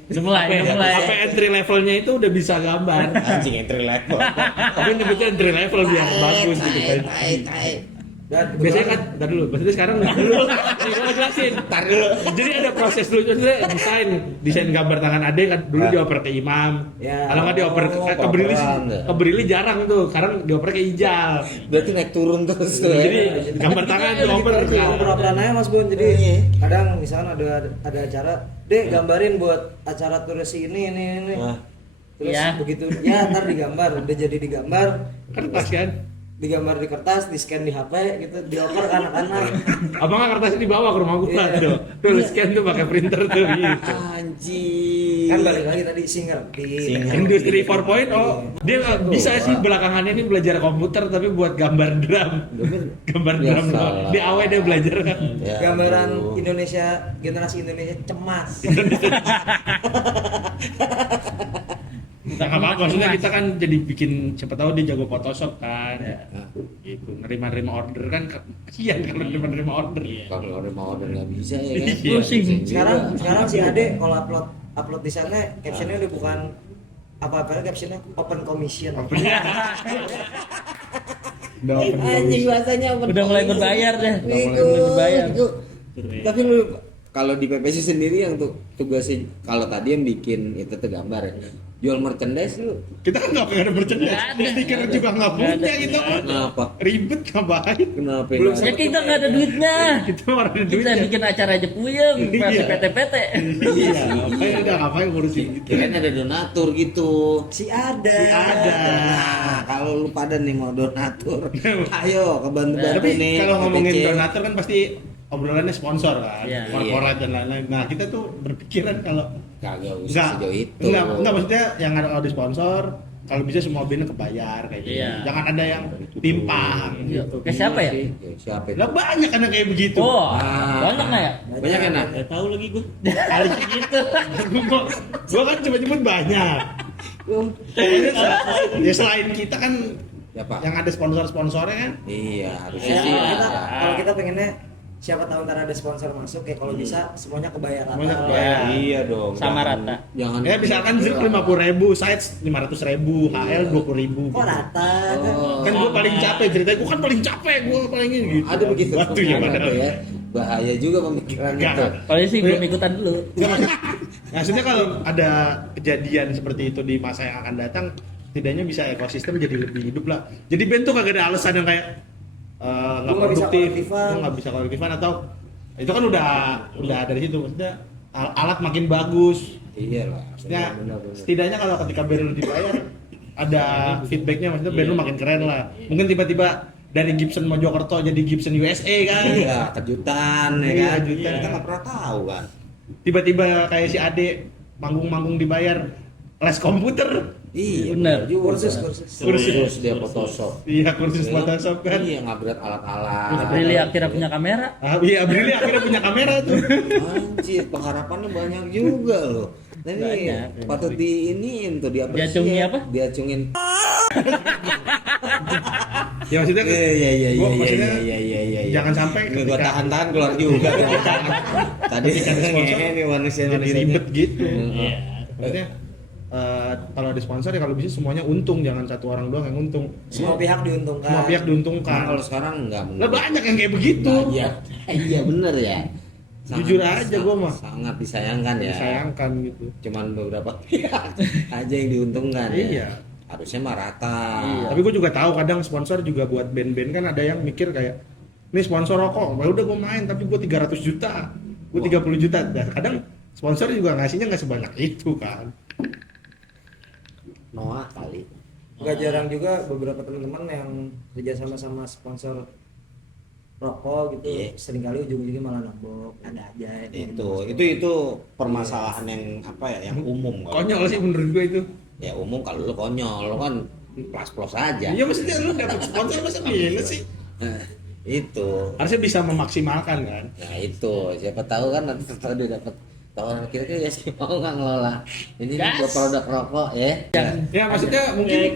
Udah mulai. HP entry levelnya itu udah bisa gambar. Anjing entry level. Tapi nyebutnya entry level biar bagus gitu kan. Dan Biasanya kan, ntar dulu, maksudnya sekarang dulu, gue jelasin. Ntar dulu. Jadi ada proses dulu, maksudnya desain gambar tangan Ade kan dulu dioper ke Imam. Ya. Kalau nggak dioper ke Brili, ke Brili jarang tuh, sekarang dioper ke Ijal. Berarti naik turun terus tuh. Jadi Ya. gambar tangan dioper ke pura-pura nanya Mas Bon. Jadi kadang misalkan ada acara, "Dek, gambarin buat acara turis ini." Nah. Terus Iya. begitu ya ntar digambar, udah jadi digambar. kertas kan. digambar di kertas, di scan di HP gitu, dioper ke anak-anak. Apa nggak kertasnya dibawa ke rumah gua tuh. Tuh lu scan tuh pakai printer tuh gitu. Anjing. Kan balik lagi tadi sih ngerti. Industri 4.0 dia nggak bisa sih belakangan ini belajar komputer tapi buat gambar drum. Gambar Ya, drum doang. salah. Di AW dia belajar kan. Ya, Gambaran aduh. Indonesia, generasi Indonesia cemas. Nah, apa maksudnya kita kan jadi bikin siapa tahu dia jago Photoshop kan. Nah, Gitu. Nerima order kan kasihan kalau nerima order. kalau orang mau order nggak bisa ya kan. Iya. Pusing. Sekarang si Ade kalau upload di sana captionnya udah bukan apa-apa, captionnya open commission. Udah open Anjing bahasanya Udah mulai berbayar deh. Udah mulai berbayar. Tapi lu kalau di PPC sendiri yang tugasnya kalau tadi yang bikin itu tuh gambar ya. Jual merchandise lu. Kita kan nggak ada merchandise. Nggak ada. Stiker juga nggak Nggak ada. punya gitu. Kenapa? Ribet ngapain? Kenapa? Belum Ya kita nggak ada duitnya. Kita orang ada Kita duitnya. bikin acara aja puyeng, masih Iya. PT-PT. Iya, ngapain ngurusin gitu. Kirain ada donatur gitu. Si ada. Ada. Nah, kalau lu pada nih mau donatur, ayo ke bantu-bantu Tapi nih. kalau ngomongin PPC. donatur kan pasti obrolannya sponsor kan, Iya. korporat dan lain-lain. Nah kita tuh berpikiran kalau Kagak usah sejauh itu. enggak maksudnya yang ada di sponsor kalau bisa semua bandnya kebayar kayak gitu. Iya. Jangan ada yang timpang Iya. gitu. Kayak siapa ya? Siapa itu? Lah banyak kan yang kayak begitu. Oh, Ah. banyak nggak ya? Banyak kan? Nak? Nggak tahu lagi gue. Kali gitu. Gua kan cepet-cepet banyak. Ya selain kita kan Siapa? yang ada sponsor-sponsornya kan. Iya, harusnya Iya. sih. Kalau kita pengennya siapa tahu ntar ada sponsor masuk ya, kalau bisa semuanya kebayar rata. Semuanya kebayar. Iya dong. Sama jangan- rata. Jangan. Ya misalkan Zik 50.000, Sites 500.000, HL 20.000. Kok rata? Oh. Kan gue paling capek ceritanya, gue kan paling capek, gue paling ini gitu. Ada begitu. Waktu ya Ada padahal. ya. Bahaya juga pemikiran Enggak. itu. Kalau sih belum ikutan dulu. Maksudnya kalau ada kejadian seperti itu di masa yang akan datang, setidaknya bisa ekosistem jadi lebih hidup lah. Jadi band tuh kagak ada alasan yang kayak nggak Gua nggak bisa produktif, kolektifan. gua nggak bisa kolektifan atau itu kan udah ada dari situ. Maksudnya alat makin bagus. Iya lah. Maksudnya Benar-benar. setidaknya kalau ketika band lu dibayar ada feedbacknya, maksudnya band lu makin keren lah. Mungkin tiba-tiba dari Gibson Mojokerto jadi Gibson USA kan. Iya, kejutan ya Iya, kan. kejutan. Kita nggak pernah tahu kan. Tiba-tiba kayak si Ade manggung-manggung dibayar les komputer. Iya, Benar. juga. Kursus. Kursus dia Photoshop. Iya, kursus Photoshop kan. Iya, ngupgrade alat-alat. Brili akhirnya punya kamera. Ah, iya, Brili akhirnya punya kamera tuh. Anjir, pengharapannya banyak juga loh. Nah, ini Banyak. patut diiniin tuh dia Diacungi apa? Diacungin. Ya maksudnya Iya, gua maksudnya iya. jangan sampai Ini gua ketika tahan-tahan keluar juga. Tadi Ketika ada sponsor, ngehe nih jadi manusia-manusia. ribet gitu. Iya. Maksudnya kalau ada sponsor ya kalau bisa semuanya untung, jangan satu orang doang yang untung. Semua pihak diuntungkan. Semua pihak Nah, diuntungkan. kalau sekarang enggak Lah banyak yang kayak begitu. Iya. Iya bener ya. Jujur aja gua mah. Sangat disayangkan ya. Disayangkan gitu. Cuman beberapa pihak aja yang diuntungkan ya. Iya. Harusnya mah rata. Tapi gue juga tahu kadang sponsor juga buat band-band kan ada yang mikir kayak ini sponsor rokok, ya udah gue main tapi gue 300 juta, gue 30 juta. Dan kadang sponsor juga ngasihnya nggak sebanyak itu kan. Noah kali. Gak jarang juga beberapa teman-teman yang kerja sama sponsor rokok gitu, Iya. seringkali ujung-ujungnya malah nabok. Ada aja yang Itu permasalahan yang apa ya, yang umum. kalau- Konyol sih menurut gue itu. Ya umum kalau lu konyol, lu kan plus-plus aja. Iya maksudnya lu dapet sponsor masa minus sih? Nah, itu. Harusnya bisa memaksimalkan kan. Nah itu, siapa tahu kan nanti setelah dia dapat tawaran kira-kira ya sih mau nggak ngelola ini Gas. buat produk rokok ya. Ya maksudnya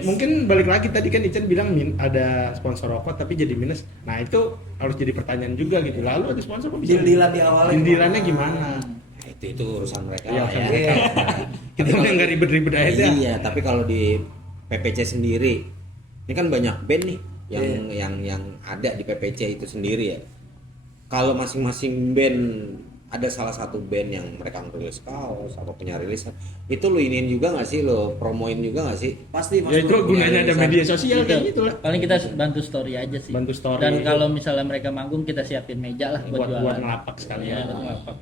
mungkin balik lagi tadi kan Ican bilang ada sponsor rokok tapi jadi minus. Nah itu harus jadi pertanyaan juga gitu. Lalu ada sponsor kok bisa Dindilan di awalnya Dindilannya gimana? Nah, itu urusan mereka Iya, lah urusan ya. mereka. Kita mah nggak ribet-ribet aja dah. Iya, tapi kalau di PPC sendiri ini kan banyak band nih yang ada di PPC itu sendiri ya. Kalau masing-masing band ada salah satu band yang mereka ngerilis kaos atau punya rilisan, itu lu iniin juga nggak sih, lo promoin juga nggak sih? pasti Ya itu gunanya ada media sosial kayak gitu lah. Paling kita bantu story aja sih. Bantu story. Dan kalau misalnya mereka manggung kita siapin meja lah buat buat jualan. ngelapak Iya, sekalian. buat ngelapak.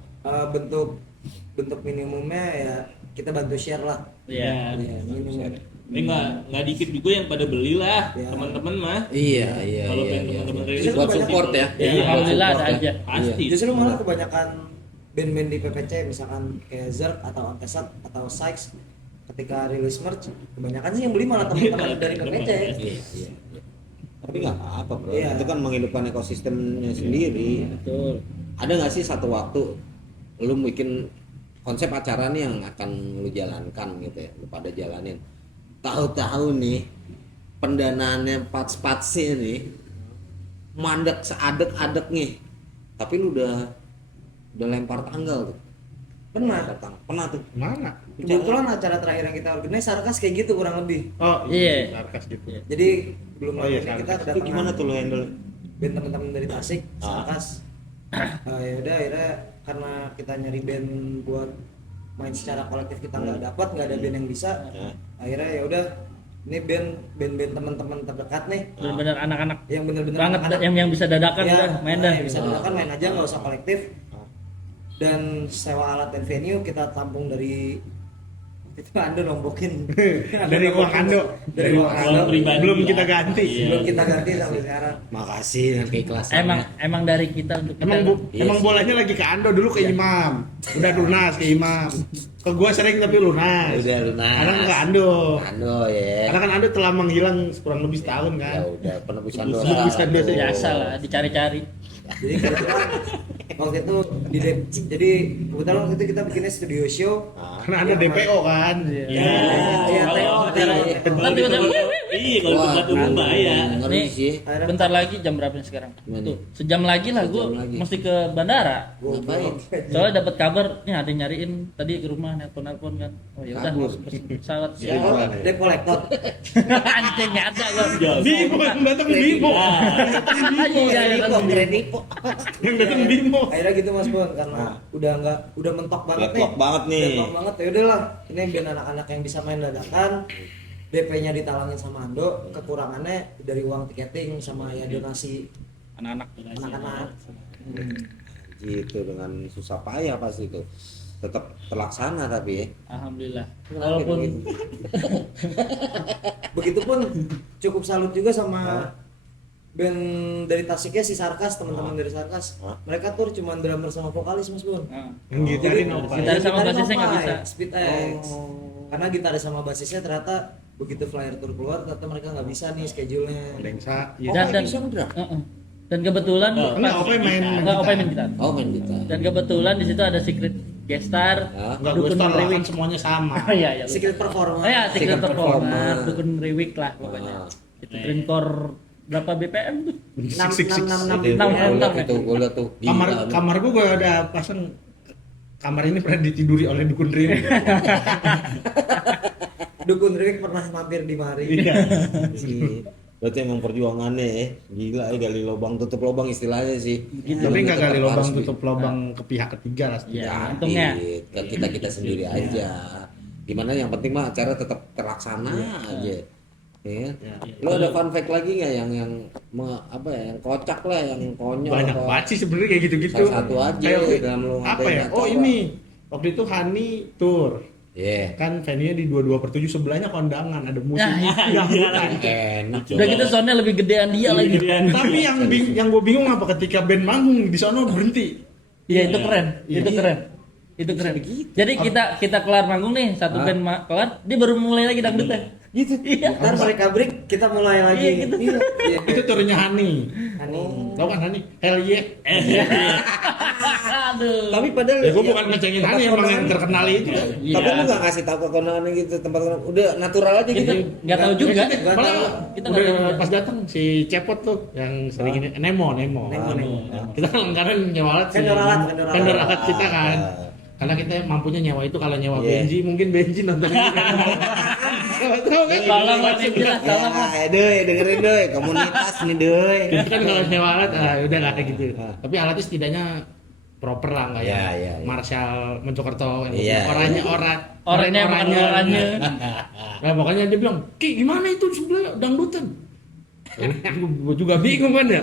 bentuk minimumnya ya kita bantu share lah. Iya. Ya, minimum. Nggak dikit juga yang pada belilah Ya. teman-teman mah. Iya. Kalau pengen teman-teman rilis Buat pasti support itu. ya. Iya, Alhamdulillah ada support ya. aja. pasti. Justru malah kebanyakan band-band di PPC misalkan kayak Zerk atau Antesat atau Sykes ketika rilis merch kebanyakan sih yang beli malah teman-teman dari PPC. Iya. Tapi nggak apa-apa bro, Iya. itu kan menghidupkan ekosistemnya sendiri. Betul. Ada nggak sih satu waktu lu bikin konsep acara nih yang akan lu jalankan gitu ya, lu pada jalanin, tahu-tahu nih pendanaannya pats-patsnya nih mandek seadek-adek nih, tapi lu udah lempar tanggal tuh. Pernah tuh. Mana? Kebetulan acara terakhir yang kita organize Sarkas kayak gitu kurang lebih. Oh Iya. sarkas gitu. Jadi belum Oh iya, lama kita Sarkas. Itu gimana tuh lu handle? band teman-teman dari Tasik, Ah. Sarkas. Ya udah akhirnya karena kita nyari band buat main secara kolektif kita nggak ada band yang bisa. Ya. Akhirnya ya udah ini band teman-teman terdekat nih Benar-benar anak-anak yang bener-bener banget anak-anak. yang bisa dadakan Ya, udah main dah. yang bisa dadakan main aja nggak usah kolektif. Dan sewa alat dan venue kita tampung dari itu Ando nombokin Dari uang Ando. dari uang Uang Ando pribadi. Belum lah. kita ganti. Iya. belum kita ganti sampai sekarang. Makasih dengan keikhlasan. Emang dari kita untuk Emang kita. emang bolanya lagi ke Ando dulu ke Imam. Udah lunas ke Imam. Ke gua sering tapi lunas. Udah lunas. Kadang ke Ando. Ando ya. Karena kan Ando telah menghilang kurang lebih setahun Ya kan. udah penebusan Penebusan dosa. Biasa lah dicari-cari. Jadi kebetulan waktu itu jadi kebetulan waktu itu kita bikinnya studio show. Karena Ando DPO kan. Iya. Iya, Kalau TO. Ntar tiba-tiba, Iya, kalau tempat umum bahaya. Ngeri Nih, sih. Akhirnya bentar lagi jam berapa nih sekarang? Gimana? Tuh, sejam lagi lah gue Sejam lagi. mesti ke bandara. Ngapain? Soalnya dapat kabar nih ada yang nyariin tadi ke rumah nelpon kan. Oh ya udah Kabur. pesawat Ya. siap. debt collector. Anjing nggak ada gua. Jauh. Bimo yang datang Bimo. Iya, iya, Kredipo. Yang datang Bimo. Akhirnya gitu Mas Bon karena udah mentok banget nih. Deadlock banget nih. Deadlock banget ya udahlah. Ini band anak-anak yang bisa main dadakan. DP-nya ditalangin sama Ando, kekurangannya dari uang tiketing sama ya donasi Anak-anak. anak-anak. Gitu dengan susah payah pasti itu. Tetap terlaksana tapi ya. Alhamdulillah. Kenapa Walaupun begitu? Begitupun cukup salut juga sama band dari Tasiknya si Sarkas, teman-teman dari Sarkas. Hah? Mereka tuh cuma drummer sama vokalis Mas Bon. nah, Yang gitarin apa? Gitaris sama Gitaris basisnya nggak Nopai, bisa. Speed X. Karena gitaris sama basisnya ternyata begitu flyer tour keluar ternyata mereka nggak bisa nih schedule-nya. Lengsa. Dan bisa ngedrum? dan kebetulan Enggak, Ope main Enggak, Ope main gitar. Oh main gitar. Dan kebetulan di situ ada secret guest star. Ya. Enggak Dukun gue lah Riwik. kan semuanya sama. Oh iya iya. Secret performer. Oh ya, secret Secret performer, performer. dukun Riwik lah pokoknya. Ah. Itu grindcore berapa BPM tuh? 666 Itu Enam, gua liat enam, itu gua liat tuh. Kamar Gila, kamar gua ada pasang kamar ini pernah ditiduri oleh dukun Riwik. Dukun Riwik pernah mampir di mari. Iya. sih. Berarti emang perjuangannya ya. Gila ya gali lubang tutup lubang istilahnya sih. Tapi nggak gali Tetap lubang harus tutup lubang ke pihak ketiga lah. Iya, Jadi, untungnya. ke kita sendiri aja. Gimana yang penting mah acara tetap terlaksana aja. Ya. Lo ada fun fact lagi nggak yang apa ya yang kocak lah yang konyol Banyak atau banget sih sebenarnya kayak gitu-gitu. Salah satu aja Kayak dalam lu apa ngadain ya? Oh acara. ini waktu itu Hani tour. Iya. Kan venue-nya di 22/7 sebelahnya kondangan ada musik. Nah, Enak. Udah gitu soundnya lebih gedean dia lagi. Tapi yang gue bingung apa ketika band manggung di sono berhenti. Iya itu keren, Iya. itu keren. Itu keren. Jadi kita kelar manggung nih, satu band kelar, dia baru mulai lagi dangdutnya. Gitu. Iya. Ntar mereka break, kita mulai lagi. Iya, gitu. Iya. Itu turunnya Hani. Hani. Tahu kan Hani? Hell yeah. Aduh. Tapi padahal Ya gue bukan ngecengin Hani emang yang terkenal itu. Tapi lu gak kasih tahu ke kondangan gitu tempat kondangan. Udah natural aja Kita gitu. nggak tahu juga. Nggak Malah tahu. Kita udah nggak tahu. pas datang si Cepot tuh yang sering ini Nemo. Kita kan langganan nyewa alat sih. Vendor alat. Vendor alat kita kan. Ah. Karena kita mampunya nyewa itu kalau nyewa Iya. Benji mungkin Benji nonton ini kan. Tahu kan? Tolong lah Benji lah, tolong lah. Ya, doi, dengerin doi, komunitas nih doi. Kita kan kalau nyewa alat udah nggak kayak gitu. Tapi alatnya setidaknya proper lah nggak Iya, ya. iya, iya. Mojokerto yang Iya, orangnya Orangnya bukan orangnya. Nah pokoknya dia bilang, Ki gimana itu sebelah dangdutan? Gue juga bingung kan ya.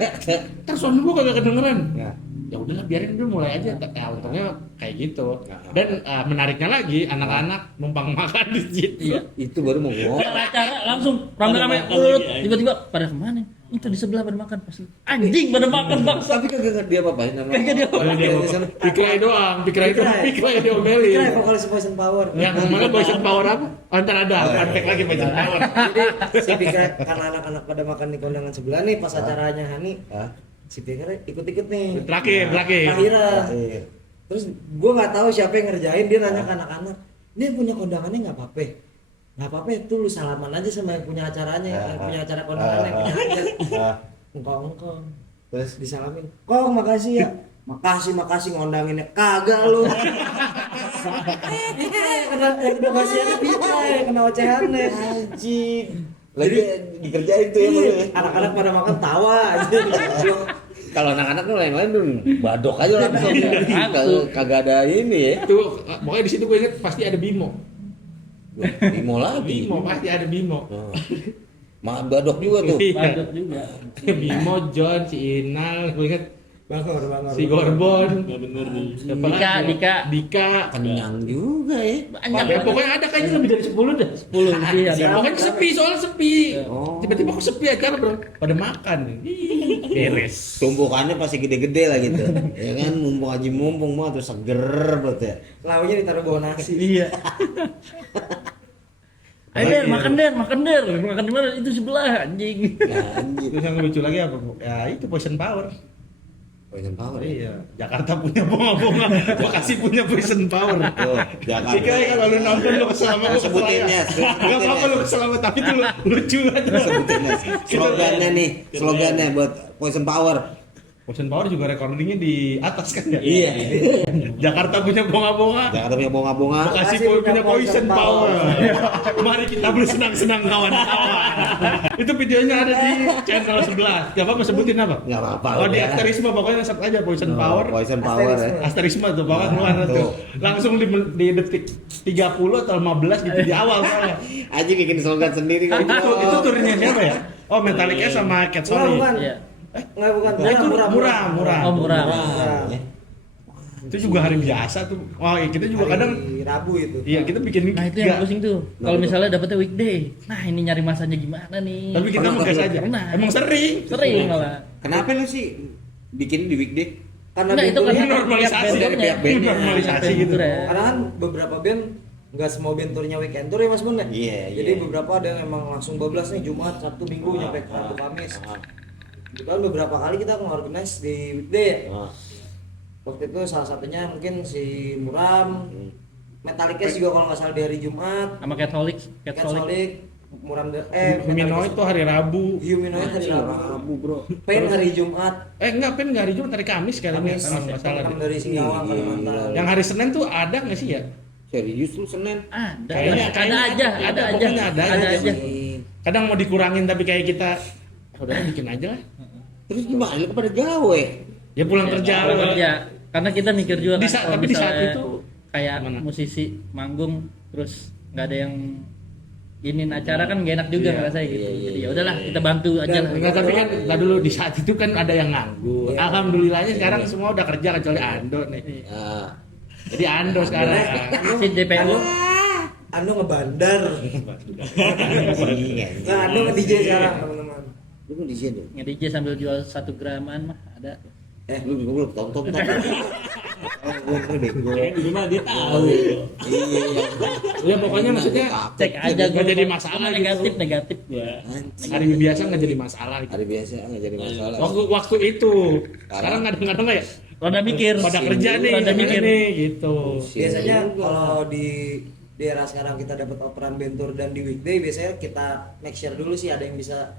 Terus suami gue kagak kedengeran. Ya. ya udahlah biarin dulu mulai aja. Ya untungnya kayak gitu. Dan menariknya lagi anak-anak numpang makan di situ. Iya. Itu baru mau ngomong. Acara langsung rame-rame Pada makan lagi, tiba-tiba pada kemana? Itu di sebelah pada makan pas anjing pada makan bangsa. Tapi kagak dia apa-apain sama. Kagak dia apa-apain. Piklay doang, piklay diomelin. Kira vokalis Poison Power. Yang mana Poison Power apa? Oh, ntar ada, kontak lagi Poison Power. Jadi si Pikra karena anak-anak pada makan di kondangan sebelah nih pas acaranya Hani, Hah? si Pikra ikut-ikut nih. Terakhir. Akhiran. Iya. Terus gue nggak tahu siapa yang ngerjain, dia nanya ke anak-anak, dia punya kondangannya nggak apa-apa. Nggak apa-apa, tuh lu salaman aja sama yang punya acaranya, yang punya acara kondangannya, punya hajat. Engkau. Terus Disalamin. Kok makasih ya. Makasih ngondanginnya kagak lu. kena kasihannya Pikra, kena ocehannya. anjing. Lagi dikerjain tuh ya Iya, baru ya. anak-anak pada makan tawa aja. Kalau anak-anak tuh lain-lain tuh badok aja langsung. Kalau kagak ada ini ya. Tuh, pokoknya di situ gue inget pasti ada Bimo. Bimo lagi. Bimo pasti ada Bimo. Makan badok juga tuh. Badut juga. Bimo, John, si Inal, gue inget Bangor. si Gorbon, Nggak bener nih. siapa Dika, lagi? Dika. Kenyang juga ya. Banyak Ya, pokoknya ada kayaknya lebih dari 10 dah. 10 lebih Ya, ada. pokoknya sepi, soalnya sepi. Oh. Tiba-tiba kok sepi acara bro, pada makan. Ih, beres. Tumpukannya pasti gede-gede lah gitu. Ya kan mumpung mah tuh seger banget ya. Launya ditaruh bawah nasi. Iya. Ayo Der, makan Der. Makan di mana? Itu sebelah anjing. Ya anjir. Terus yang lucu lagi apa bu? Ya itu Poison Power. Poison power ya. Iya, Jakarta punya bunga-bunga, Bekasi punya Poison Power. Tuh, Jakarta. Sih kayak kalau lu nonton lu kesel sama lu Sebutin ya, Gak apa-apa lu kesel sama tapi itu lucu aja. Sebutin ya. Slogannya nih, slogannya buat Poison Power. Poison Power juga recordingnya di atas kan ya? Iya. Jakarta punya bunga-bunga, Jakarta punya bunga-bunga. Bekasi punya Poison Power. Mari kita bersenang-senang kawan-kawan. Itu videonya ada di channel sebelah. Gak apa-apa sebutin apa? Enggak apa-apa. Oh di udah. Asterisme pokoknya search aja Poison Power. Poison Power ya. Asterisme tuh pokoknya keluar Tuh. tuh. Langsung di detik 30 atau 15 gitu di awal soalnya. Aji bikin slogan sendiri kan. Itu turunnya siapa ya? Oh Metallica sama Cat Sony. Bukan. Iya. Enggak bukan. Nah, itu murah. Oh, murah. Ya. Itu juga hari biasa tuh. Wah, ya kita juga kadang Hari Rabu itu. iya kita bikin Nah, itu yang pusing tuh. Kalau misalnya dapetnya weekday. Nah, ini nyari masanya gimana nih? Tapi kita Pernah ngegas nggak? aja. Pernah. Emang sering. Sering malah. Kenapa lu sih bikin di weekday? Karena Nah, itu benturnya- kan normalisasi dari pihak bandnya. normalisasi gitu. karena kan beberapa band nggak semua band turnya weekend tour ya Mas Bun ya? Iya, Jadi iya. beberapa ada yang emang langsung bablas nih Jumat, Sabtu, Minggu nyampe Rabu, Kamis. Kan beberapa kali kita nge-organize di weekday ya. Waktu itu salah satunya mungkin si Muram, Metallica juga kalau nggak salah di hari Jumat, Sama Catholic. Catholic, Muram Mino itu hari Rabu. Humanoid hari Rabu, Rabu, Bro. Pain hari Jumat, Enggak, Pen nggak hari Jumat, hari Kamis kayaknya. Kamis, Kalau nggak salah. Enam dari Singkawang, Kalimantan. Yang hari Senin tuh ada nggak sih ya? Serius lu Senin? Ada. Kayaknya Ada aja. pokoknya ada aja. aja. Kadang mau dikurangin tapi kayak kita udah bikin aja lah. Terus gimana lu kepada gawe? Ya pulang kerja. Kalau kerja. Karena kita mikir juga Di kan saat- kalau tapi di saat misalnya itu kayak gimana? musisi manggung terus nggak ada yang ini acara kan gak enak juga Iya, ngerasa gitu. iya, Jadi iya, ya udahlah iya. kita bantu aja Dan lah. Enggak, tapi kan tadi dulu di saat itu kan ada yang nganggur. Iya. Alhamdulillahnya sekarang semua udah kerja kecuali Ando nih. Ah, Jadi Ando sekarang. Si DPU Anu ngebandar. iya. Nah, Anu nge-DJ sekarang teman-teman. Lu mau di sini. nge-DJ sambil jual 1 graman mah ada. Lu belum tonton tadi. Oh, gue bego. Kayak di rumah dia tahu. Iya. Ya pokoknya maksudnya Cek aja nggak jadi masalah gitu. negatif Ya. hari biasa nggak jadi masalah gitu. Hari biasa nggak jadi masalah. Waktu itu. Sekarang kadang-kadang ya Rada mikir. pada kerja nih, Rada mikir. nih gitu. Biasanya kalau di era sekarang kita dapat operan bentur dan di weekday biasanya kita make sure dulu sih ada yang bisa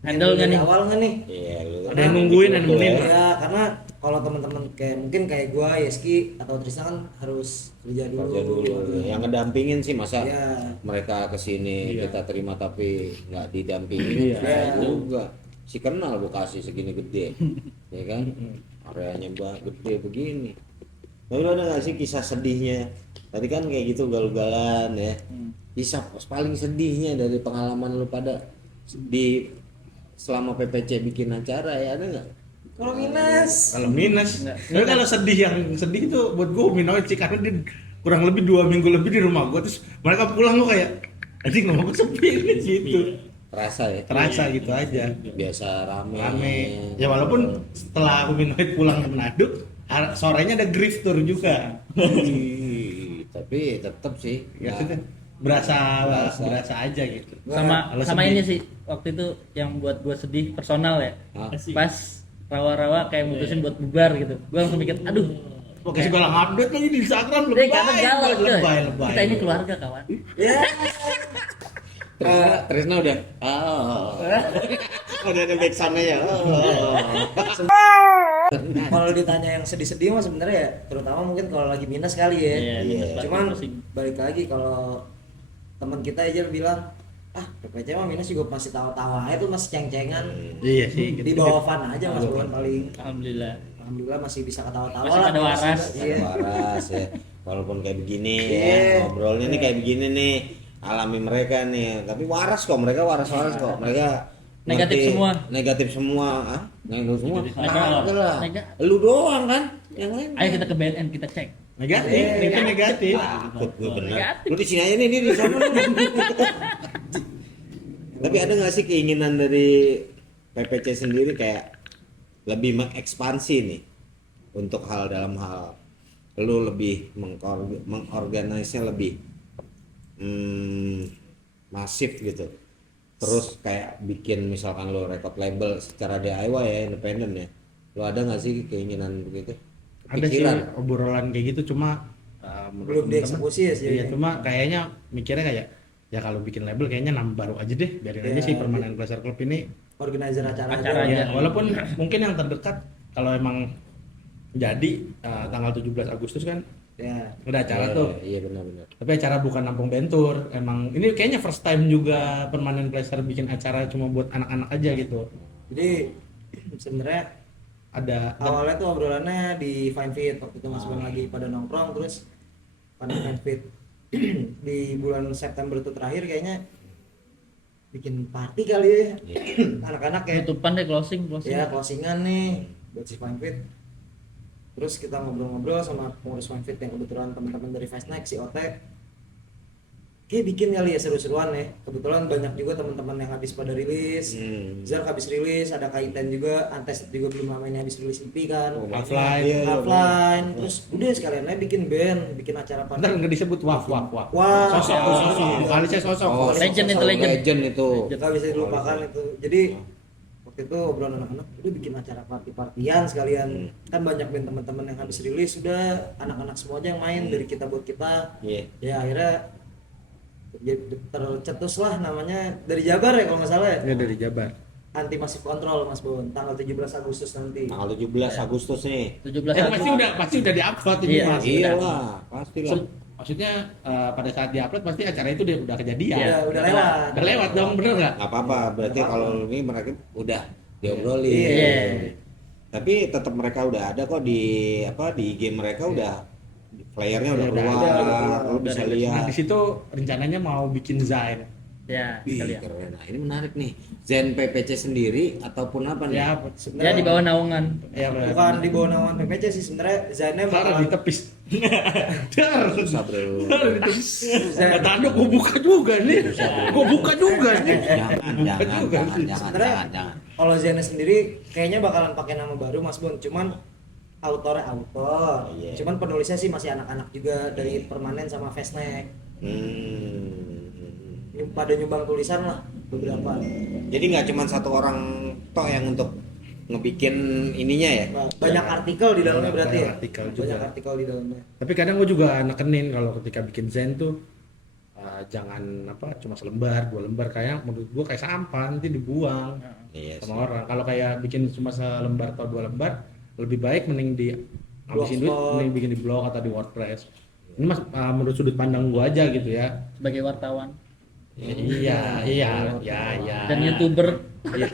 Handle nggak dari nih? awal nggak nih. Iya, lu. Ada yang nungguin, ada yang nemenin. Ya karena kalau teman-teman kayak mungkin kayak gua, Yeski atau Tristan kan harus kerja dulu. Kerja dulu. Yang ngedampingin sih masa Iya. mereka kesini Iya. kita terima tapi nggak didampingin. Iya. Saya juga. Si kenal Bekasi segini gede, ya kan? Areanya gede begini. Tapi lu ada nggak sih kisah sedihnya? Tadi kan kayak gitu galugalan ya. Kisah paling sedihnya dari pengalaman lu pada di selama PPC bikin acara ya ada nggak? Kalau minus. Kalau minus, tapi kalau sedih yang sedih itu buat gue humanoid sih karena dia kurang lebih 2 minggu lebih di rumah gue, terus mereka pulang gue kayak anjing rumah gue sepi gitu. Terasa Gitu aja. biasa rame. Ya walaupun setelah humanoid pulang ke Manado, sorenya ada grift tour juga. Tapi tetap sih Ya, ya, berasa aja gitu. Sama Kalau sama sedih. ini sih waktu itu yang buat gue sedih personal ya. Ah. Pas rawa-rawa kayak mutusin buat bubar gitu. Gue langsung mikir, aduh, Oke, segala update lagi di Instagram deh karena galau coy. lebay. Kita ini keluarga kawan. Ya. Trisna udah udah ada back sana ya. Kalau ditanya yang sedih-sedih mah sebenarnya ya, terutama mungkin kalau lagi minus kali ya. Iya, minus pasti Cuman pusing. balik lagi kalau teman kita aja bilang, PPC mah minus juga masih tawa-tawa itu masih ceng-cengan. Iya sih, Di bawah fan aja Mas Bon paling. Alhamdulillah. Alhamdullah masih bisa ketawa-tawa Masih lah. pada waras. Iya. Waras ya. Walaupun kayak begini Iya. ya, ngobrolnya nih kayak begini nih, alami mereka nih. Tapi waras kok, mereka waras-waras kok. Mereka Negatif ngerti- semua. Negatif semua. Ah? Negatif semua. Negatif. Kagak lah. Negatif. Lu doang kan yang lain. Ayo kita ke BNN kita cek. negatif, itu negatif. Takut gue bener. Negatif. Lu di sini aja nih, dia di sana lu. Tapi ada nggak sih keinginan dari PPC sendiri kayak lebih mengekspansi nih untuk hal dalam hal lu lebih mengorganisnya lebih masif gitu, terus kayak bikin misalkan lu record label secara DIY ya, independen ya, lu ada nggak sih keinginan begitu? Ada sih Pikiran? obrolan kayak gitu, cuma menurut Belum temen-temen, dieksekusi ya sih. Iya, cuma kayaknya mikirnya kayak ya kalau bikin label kayaknya nama baru aja deh, biarin aja Ya, sih Permanent Pleasure Club ini. Organizer acara Acara aja. aja. Walaupun mungkin yang terdekat kalau emang jadi tanggal 17 Agustus kan Ya. udah acara tuh. Iya benar-benar. Tapi acara bukan nampung bentur. Emang ini kayaknya first time juga Permanent Pleasure bikin acara cuma buat anak-anak aja gitu. Jadi sebenarnya Ada awalnya tuh obrolannya di Fine Fit waktu itu Mas Bon lagi pada nongkrong, terus pada Fine Fit di bulan September itu terakhir kayaknya bikin party kali ya. Anak-anak kayak Tutupan deh closing. ya closingan nih buat si Fine Fit. Terus kita ngobrol-ngobrol sama pengurus Fine Fit yang kebetulan teman-teman dari Fast Night, si Ote. Kayak bikin kali ya seru-seruan ya. Kebetulan banyak juga teman-teman yang habis pada rilis. Zark habis rilis, ada Kaitan juga, Antes juga belum lama ini habis rilis EP kan. Half-Life. Half-Life. Terus udah sekalian aja bikin band, bikin acara Ntar party. nggak disebut wah. Wah. Sosok. Vokalisnya sosok. Oh, Legend itu, sosok legend. legend itu. Gak bisa dilupakan itu. Jadi waktu itu obrolan anak-anak udah bikin acara party-partian sekalian. Kan banyak band teman-teman yang habis rilis, sudah anak-anak semua aja yang main dari kita buat kita. Iya. Ya akhirnya tercetus lah namanya dari Jabar ya kalau nggak salah ya. Ini dari Jabar. Anti Massive Control Mas Bon, tanggal 17 Agustus nanti. Tanggal 17 Agustus nih. 17 Pasti udah di-upload ini Iya, Mas. Iyalah, pastilah. Maksudnya pada saat di-upload pasti acara itu udah kejadian. Iya, udah lewat. Udah lewat dong, bener nggak? Nggak apa-apa, berarti kalau ini mereka udah diobrolin. Iya. Tapi tetap mereka udah ada kok di IG mereka udah flyernya udah Udah keluar, lu bisa Nah, lihat. di situ rencananya mau bikin Zain. Ya, Wih, kita lihat. keren. Nah, ini menarik nih. Zen PPC sendiri ataupun apa nih? Ya, Ya di bawah naungan. ya Bukan di bawah naungan PPC sih sebenarnya Zainnya Karena bakalan ditepis. Dar. Susah, Bro. Dar ditepis. Tanda gue buka juga nih. Gue buka juga nih. Jangan. kalau Zainnya sendiri kayaknya bakalan pakai nama baru Mas Bon, cuman autornya autor. Iya. Cuman penulisnya sih masih anak-anak juga dari Permanen sama Fastneck. Pada nyumbang tulisan lah beberapa. Jadi nggak cuma satu orang toh yang untuk ngebikin ininya ya? Banyak artikel di dalamnya berarti ya. Banyak artikel juga. Banyak artikel di dalamnya. Tapi kadang gue juga nekenin kalau ketika bikin Zen tuh jangan cuma selembar, 2 lembar, kayak menurut gue kayak sampah nanti dibuang Iya sama orang. Kalau kayak bikin cuma selembar atau 2 lembar, lebih baik mending ngabisin duit, Blogspot. mending bikin di blog atau di WordPress. Ini mas menurut sudut pandang gue aja gitu ya. Sebagai wartawan Iya. dan YouTuber. Iya.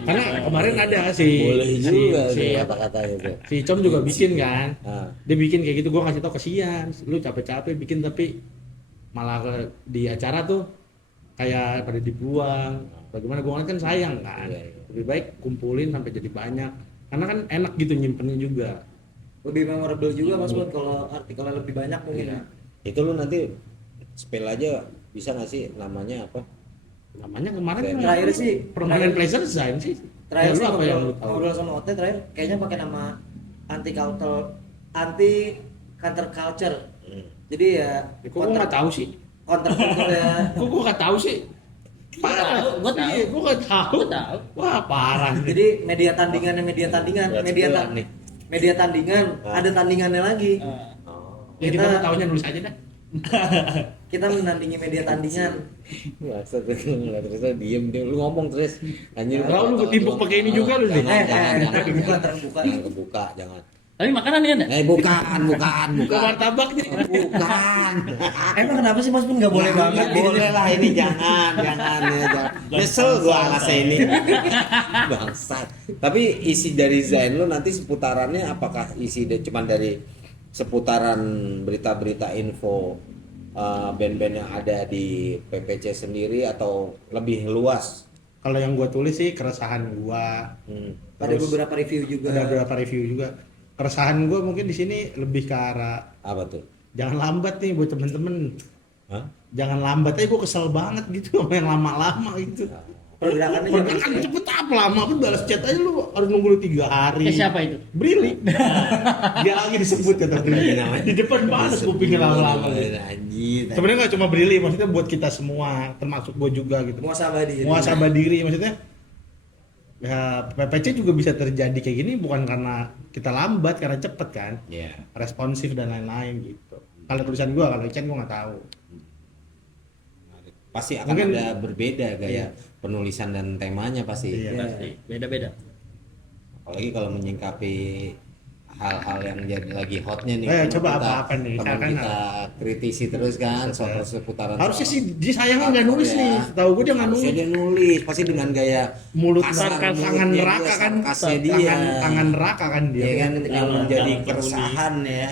Karena kemarin ada si Boleh juga si kata-kata itu. si Com juga bikin kan. Ah. Dia bikin kayak gitu, gue ngasih tau kesian, lu capek-capek bikin tapi malah di acara tuh kayak pada dibuang. Bagaimana gue kan sayang kan. Iya. Lebih baik kumpulin sampai jadi banyak. Karena kan enak gitu nyimpennya juga. Lebih memorable juga Mas Bud kalau artikelnya lebih banyak mungkin ya. Itu lu nanti spell aja bisa nggak sih namanya apa? Namanya kemarin kan Terakhir sih permanent pleasure design sih. terakhir Ya, lu sih apa yang lu tahu? ngobrol sama Ote terakhir kayaknya pakai nama anti counter culture. Jadi ya Kok gua nggak tahu sih? counter culture ya. Kok gua nggak tahu sih? Parah. Gua tahu. Iya, gua nggak tahu. Gua tahu. Wah parah. Jadi media tandingan Buat sebelah nih. media tandingan ada tandingannya lagi. Ya kita mau tahunya nulis aja dah. Kita menandingi media tandingan. Masa terus diem lu ngomong terus anjir. Kalau lu ketimpuk pakai ini juga lu nih. Jangan Terbuka. Jangan kebuka, jangan. Tapi makanan kan ya? Bukan. Ke martabak nih. Bukan. Emang kenapa sih Mas Bud nggak boleh banget? Boleh lah ini jangan ya jangan. Nyesel gua alasnya ini. Bangsat. Tapi isi dari Zain lu nanti seputarannya apakah cuman dari seputaran berita-berita info band-band yang ada di PPC sendiri atau lebih luas? Kalau yang gua tulis sih keresahan gua. Ada Terus beberapa review juga. ada beberapa review juga. Keresahan gua mungkin di sini lebih ke arah Apa tuh? jangan lambat nih buat temen-temen. Hah? Jangan lambat aja, gua kesel banget gitu sama yang lama-lama gitu. Pergerakannya Pergerakan cepet apa lama pun balas chat aja lu harus nunggu lu 3 hari. Kayak siapa itu? Brili. Dia lagi disebut kata Brili. Di depan balas kupingnya lama-lama. Anjir. Sebenarnya nggak cuma Brili, maksudnya buat kita semua, termasuk gua juga gitu. muasabah diri. Muasabah diri maksudnya. Ya, PPC juga bisa terjadi kayak gini bukan karena kita lambat, karena cepet kan, Iya. responsif dan lain-lain gitu. Kalau tulisan gua, kalau Chen gua nggak tahu. Pasti akan Mungkin- ada berbeda gaya penulisan dan temanya pasti. Iya. Pasti beda-beda. Apalagi kalau menyingkapi hal-hal yang jadi lagi hotnya nih. Coba Teman apa-apa nih, teman misalkan kita kritisi terus kan soal seputaran. Harusnya soal sih dia sayangnya nggak nulis hardcore nih. ya. Tahu gua dia nggak Harusnya nulis. dia nulis pasti dengan gaya Mulut kasar, tangan mulutnya neraka dia, kan, sarkasnya dia. tangan neraka kan dia. Ya kan yang Kalau menjadi kalau keresahan ya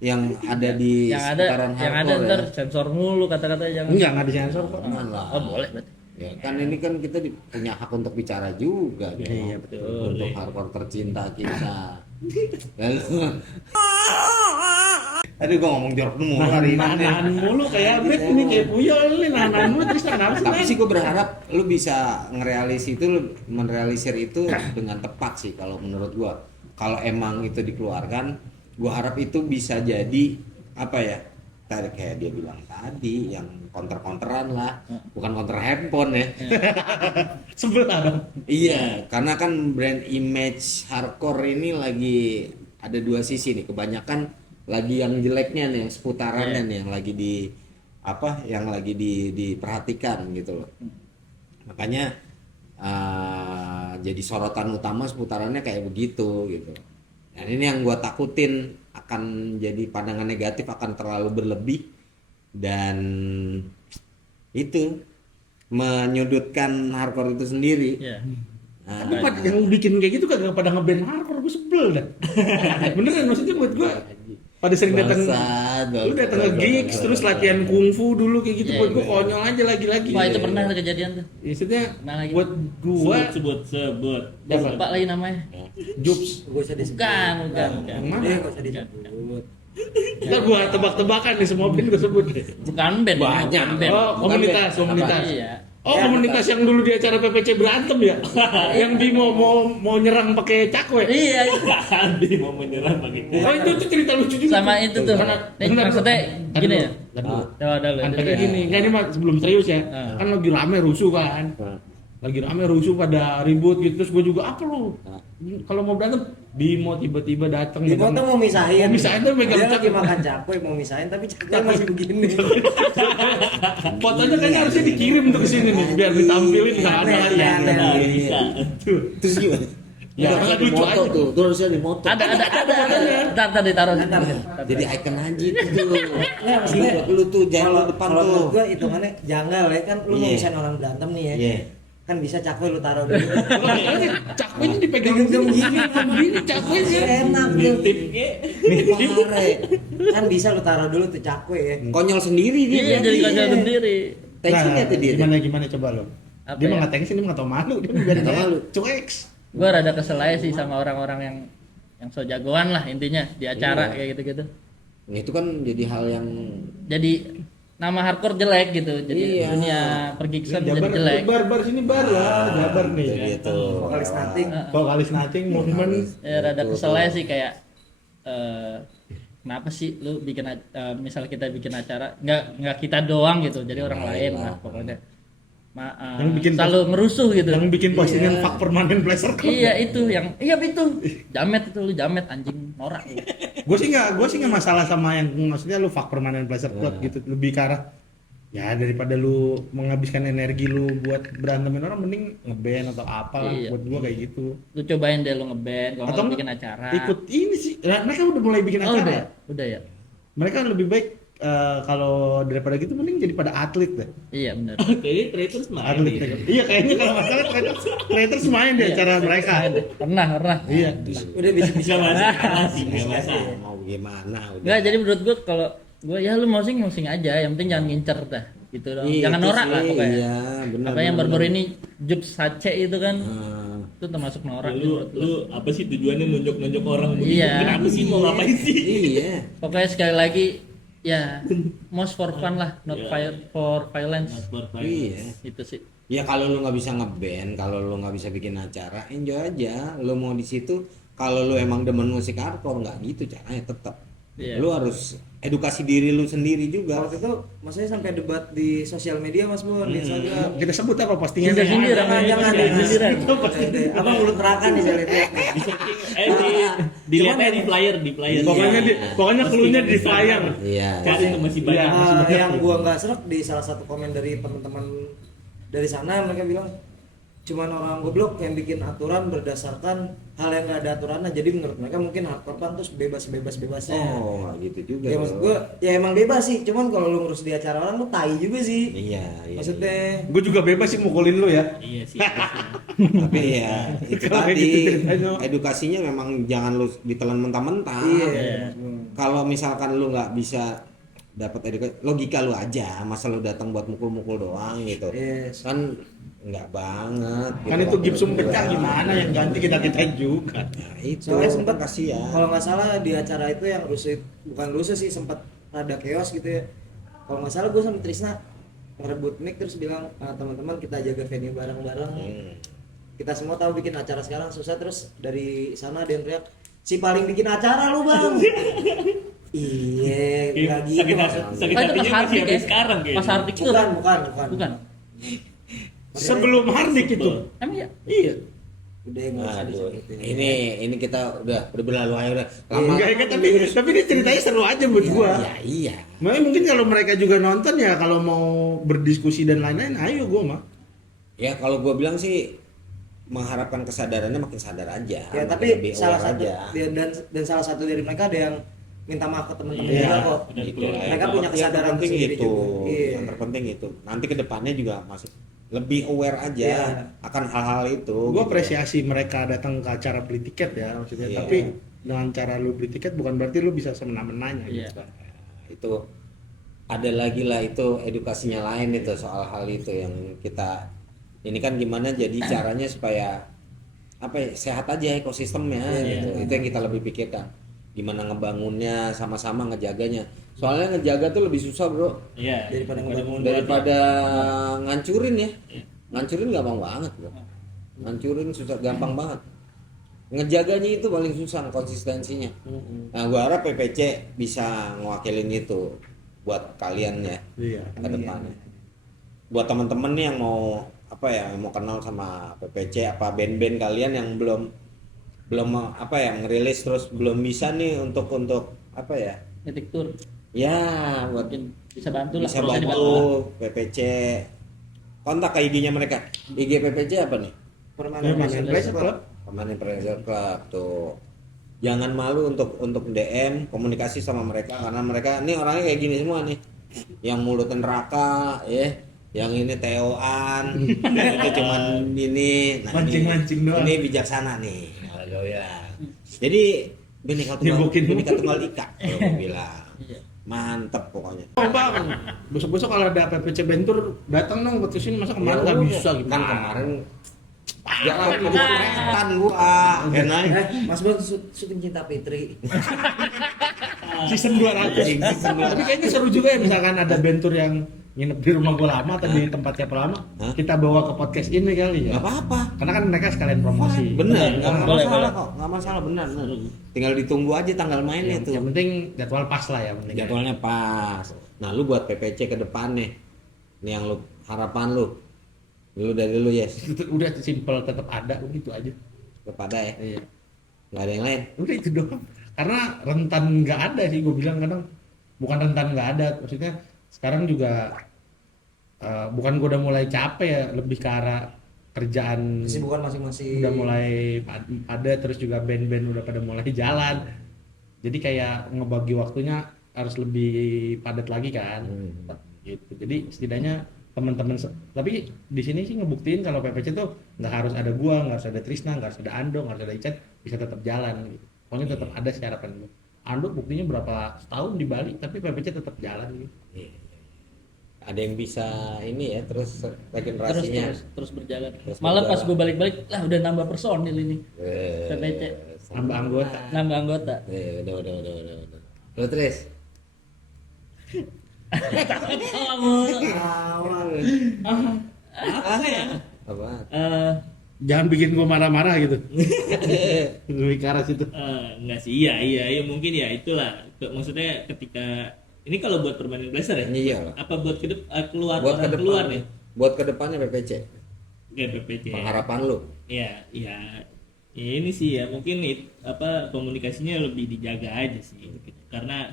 yang ada di Yang ada seputaran yang ada hardcore ntar ya. sensor mulu kata-kata jangan. Enggak, nggak disensor kok. Jangan lah. Oh, boleh berarti. Ya kan ini kan kita punya hak untuk bicara juga gitu. Iya, betul. Untuk hardcore tercinta kita. Lalu Aduh gua ngomong jorok mulu hari ini. Nahan mulu kayak Bet ini kayak puyol nih, nahan mulu terus kenapa sih? Tapi sih gue berharap lu bisa merealisir itu dengan tepat sih kalau menurut gua. Kalau emang itu dikeluarkan, gua harap itu bisa jadi apa ya? Tadi kayak dia bilang tadi yang counter-counteran lah, bukan counter handphone ya. Sebelah dong. Iya, karena kan brand image hardcore ini lagi ada dua sisi nih. Kebanyakan lagi yang jeleknya nih, yang seputarannya nih, yang lagi diperhatikan gitu loh. Makanya jadi sorotan utama seputarannya kayak begitu gitu. Dan ini yang gua takutin akan jadi pandangan negatif, akan terlalu berlebih dan itu menyudutkan hardcore itu sendiri. Iya. Nah, Tapi yang bikin kayak gitu kagak pada ngeband hardcore, gue sebel dah. Beneran maksudnya buat gue pada sering datang, lu datang ke gigs terus latihan kungfu dulu kayak gitu, Iya, buat gue iya. konyol aja lagi-lagi. Wah, itu pernah ada kejadian tuh. Maksudnya Nah, lagi. buat gua sebut Udah lupa lagi namanya. Jobs. Gak usah disebut. Bukan. Yang mana? Iya, gak usah disebut. Ntar gua tebak-tebakan nih semua band gua sebut. Bukan band. Banyak. bukan band. Oh, komunitas, Bukan komunitas. Iya. Oh, komunitas yang dulu di acara PPC berantem ya? Yang di mau nyerang pakai cakwe. Iya, itu. Andi mau menyerang bagi Oh, itu cerita lucu juga. Sama itu tuh. Nih, maksudnya gini ya. Coba dulu. Kan tadi gini, enggak ini mah sebelum serius ya. Ah. Kan lagi rame rusuh kan. Lagi rame rusuh pada ribut gitu, terus gue juga apa lu? Kalau mau berantem, Bimo tiba-tiba datang. Bimo tuh mau misahin. Mau misahin tuh megang Dia lagi cakwe. makan cakwe mau misahin tapi cakwe masih begini. Fotonya kayaknya harusnya dikirim tuh ke sini nih biar ditampilin nggak ada lagi. Aneh. Nah, bisa. Terus gimana? Ya, Itu harusnya lucu di moto aja. tuh, itu harusnya di moto. Ada. Ntar ditaruh. Ntar. Jadi icon aja gitu tuh. Nah, maksudnya Lu tuh jangan lu depan kalau tuh. menurut gua hitungannya janggal ya kan lu mau Iya. misahin orang berantem nih ya. Iya. Kan bisa cakwe lu taruh dulu. Cakwenya dipegang Digenggam gini, gini. gini cakwenya. Enak tuh. Tip ke Mare. Kan bisa lu taruh dulu tuh cakwe ya. Konyol sendiri dia. Iya, jadi kacau sendiri. Tensinya tuh dia. Gimana tuh dia? Apa Dia ya? mah nggak tensin, dia mah nggak tau malu, dia biarin Nggak aja. malu. Cuek. Gue rada kesel aja sih sama orang-orang yang so jagoan lah intinya di acara Iya. kayak gitu-gitu. Nah, itu kan jadi hal yang Jadi nama hardcore jelek gitu. Jadi Iya. dunia pergiksan jadi Jabar, jelek. bar sini bar lah, Jabar nih. kayak gitu. Vokalis Nothing. Vokalis Nothing movement. Ya rada kesel aja sih kayak kenapa sih lu bikin misal kita bikin acara nggak kita doang gitu. Jadi orang lain lah pokoknya. Yang bikin selalu merusuh gitu. Yang bikin postingan fuck permanent pleasure club. Iya itu itu jamet itu lu jamet anjing norak lu. Gue sih nggak masalah sama yang maksudnya lu fuck permanent pleasure club gitu, lebih ke arah ya daripada lu menghabiskan energi lu buat berantemin orang mending ngeband atau apa lah. Iya. Buat gua kayak gitu. Lu cobain deh lu ngeband kalau Atau nggak bikin acara. ikut ini sih, nah, mereka udah mulai bikin Oh, acara. udah ya. Mereka lebih baik kalau daripada gitu mending jadi pada atlet deh. Iya benar. Kayaknya Traitors mah Atlet. Iya kayaknya kalau masalah Traitors main deh acara mereka. Pernah. Iya. Udah bisa masalah sih, nggak masalah. Mau gimana udah. Enggak, jadi menurut gua kalau gua ya lu mau sing aja, yang penting jangan ngincer dah. Gitu dong. Iya, Jangan itu norak lah sih, pokoknya. Iya, benar. Apa yang baru-baru ini Jup Sace itu kan Nah, itu termasuk norak Lu apa sih tujuannya nunjuk-nunjuk orang begitu? Iya. Kenapa sih mau ngapain sih? iya. Pokoknya sekali lagi ya most for fun lah, not for violence. Iya. Itu sih. Ya kalau lu nggak bisa ngeband, kalau lu nggak bisa bikin acara, enjoy aja. Lu mau di situ, kalau lu emang demen musik hardcore nggak gitu caranya tetap. Iya. Lu harus edukasi diri lu sendiri juga. Waktu itu maksudnya sampai debat di sosial media Mas Bon, di Instagram. Kita sebut apa postingannya? Sindir-sindir Jangan, jangan, sindiran. Apa mulut neraka nih saya lihat. Dilihat aja di flyer. Pokoknya cluenya di flyer. Iya. Cari tuh masih banyak. Yang gua nggak serak di salah satu komen dari teman-teman dari sana, mereka bilang cuman orang goblok yang bikin aturan berdasarkan hal yang nggak ada aturannya. Jadi menurut mereka mungkin hardcore punk terus bebasnya. Oh, nggak gitu juga. Ya maksud gua ya emang bebas sih, cuman kalau lu ngurus di acara orang lu tai juga sih. Iya, iya. Maksudnya Gue juga bebas sih mukulin lu ya. Iya sih. Tapi ya itu Kalau kayak tadi gitu ceritanya. edukasinya memang jangan lu ditelan mentah-mentah. iya. Kalau misalkan lu nggak bisa dapat edukasi, logika lu aja, masa lu datang buat mukul-mukul doang gitu. Yes. Kan nggak banget. Kan itu gipsum pecah gimana yang ganti kita juga. Nah, itu Soalnya sempet kasihan. kalau nggak salah di acara itu yang rusuh, bukan rusuh sih, sempat rada chaos gitu ya. Kalau nggak salah gue sama Trisna ngerebut mic terus bilang, teman-teman kita jaga venue bareng-bareng. Kita semua tahu bikin acara sekarang susah, terus dari sana ada yang teriak, si paling bikin acara lu bang. Iya, nggak gitu maksudnya. Sakit Oh, itu hatinya pas masih Hardik sampai ya? sekarang kayaknya. Pas Hardik tuh. Bukan. Sebelum Hardik itu. Emang ya? Iya. Udah nggak usah Aduh, disebutin. ini kita udah berlalu aja udah lama. Enggak, tapi ini ceritanya seru aja buat gua. Ya iya. Makanya mungkin kalau mereka juga nonton ya kalau mau berdiskusi dan lain-lain, ayo gua mah. Ya kalau gua bilang sih mengharapkan kesadarannya makin sadar aja. Ya makin tapi lebih salah aware satu aja. dan salah satu dari mereka ada yang minta maaf ke teman-teman Iya, juga kok. Gitu. Mereka punya Yang kesadaran terpenting sendiri itu. juga. Iya. Yang terpenting itu. Nanti kedepannya juga masuk lebih aware aja Iya. akan hal-hal itu. Gua gitu. apresiasi mereka datang ke acara beli tiket ya maksudnya. Iya. Tapi dengan cara lu beli tiket bukan berarti lu bisa semena-menanya Iya. gitu. Itu ada lagi lah itu edukasinya lain itu soal hal itu yang kita ini kan gimana jadi caranya supaya apa ya, sehat aja ekosistemnya gitu. Itu yang kita lebih pikirkan gimana ngebangunnya sama-sama ngejaganya, soalnya ngejaga tuh lebih susah bro Iya. Daripada ngebangun. daripada ngancurin ya. Ngancurin gampang banget bro, ngancurin susah gampang banget, ngejaganya itu paling susah konsistensinya. Nah gua harap PPC bisa ngewakilin itu buat kalian ya Iya. ke depannya. Buat teman-teman nih yang mau apa ya, yang mau kenal sama PPC, apa band-band kalian yang belum apa ya ngerilis terus belum bisa nih untuk apa ya, Ngetik tour. ya buat Mungkin bisa bantu lah. bisa kalau bisa bantu PPC. Kontak ke IG-nya mereka. IG PPC apa nih? Permanent Pleasure Club. Permanent Pleasure Club tuh. Jangan malu untuk DM, komunikasi sama mereka karena mereka ini orangnya kayak gini semua nih. Yang mulut neraka ya, yang ini Teoan, itu cuman ini, nah Mancing-mancing doang. Ini bijaksana nih kalau gue bilang. Jadi Bhinneka Tunggal Ika kalau gue bilang. Mantep pokoknya. Oh bang, besok-besok kalau ada PPC Bentur datang dong buat kesini, masa kemarin nggak bisa Kan gimana? kemarin Jangan keretan gua. Enak. Mas Bon syuting Cinta Fitri. Season 200. Tapi kayaknya seru juga ya misalkan ada bentur yang nginep di rumah gua lama atau di tempat siapa lama, kita bawa ke podcast ini kali ya. Enggak apa-apa. Karena kan mereka sekalian promosi. Bener, enggak Boleh, masalah boleh. kok. Enggak masalah benar. Tinggal ditunggu aja tanggal mainnya tuh. Yang penting jadwal pas lah ya penting. Jadwalnya pas. Nah, lu buat PPC ke depan nih. Nih yang lu harapan lu. Lu dari lu, Yes. Udah simple tetap ada begitu aja. Kepada ya. Iya. Enggak ada yang lain. Udah itu doang. Karena rentan nggak ada sih gue bilang kadang, bukan rentan nggak ada, maksudnya sekarang juga bukan gue udah mulai capek ya, lebih ke arah kerjaan Kesibukan masing-masing. udah mulai padat, terus juga band-band udah pada mulai jalan, jadi kayak ngebagi waktunya harus lebih padat lagi kan. Gitu. Jadi setidaknya teman-teman, tapi di sini sih ngebuktiin kalau PPC tuh nggak harus ada gua, nggak harus ada Trisna, nggak harus ada Ando, nggak harus ada Icat, bisa tetap jalan gitu. Pokoknya tetap ada sih harapan gua. Ando buktinya berapa setahun di Bali tapi PPC tetap jalan gitu. Ada yang bisa ini ya, terus regenerasinya. terus berjalan. Terus Malah pas berjalan. gue balik-balik lah udah nambah personil ini. Eh, PPC. Nambah anggota. Nambah anggota. Udah. Lu Tris. Apa ya? Apa? Jangan bikin gua marah-marah gitu. Lebih ke arah situ. Enggak sih, iya mungkin ya itulah. Maksudnya ketika ini kalau buat permainan Blazer ya? Iya lah. Apa buat keluar Buat ke orang depan. keluar ya? Buat ke depannya PPC. PPC. Pengharapan lu. Iya. Ya ini sih ya mungkin komunikasinya lebih dijaga aja sih gitu. Karena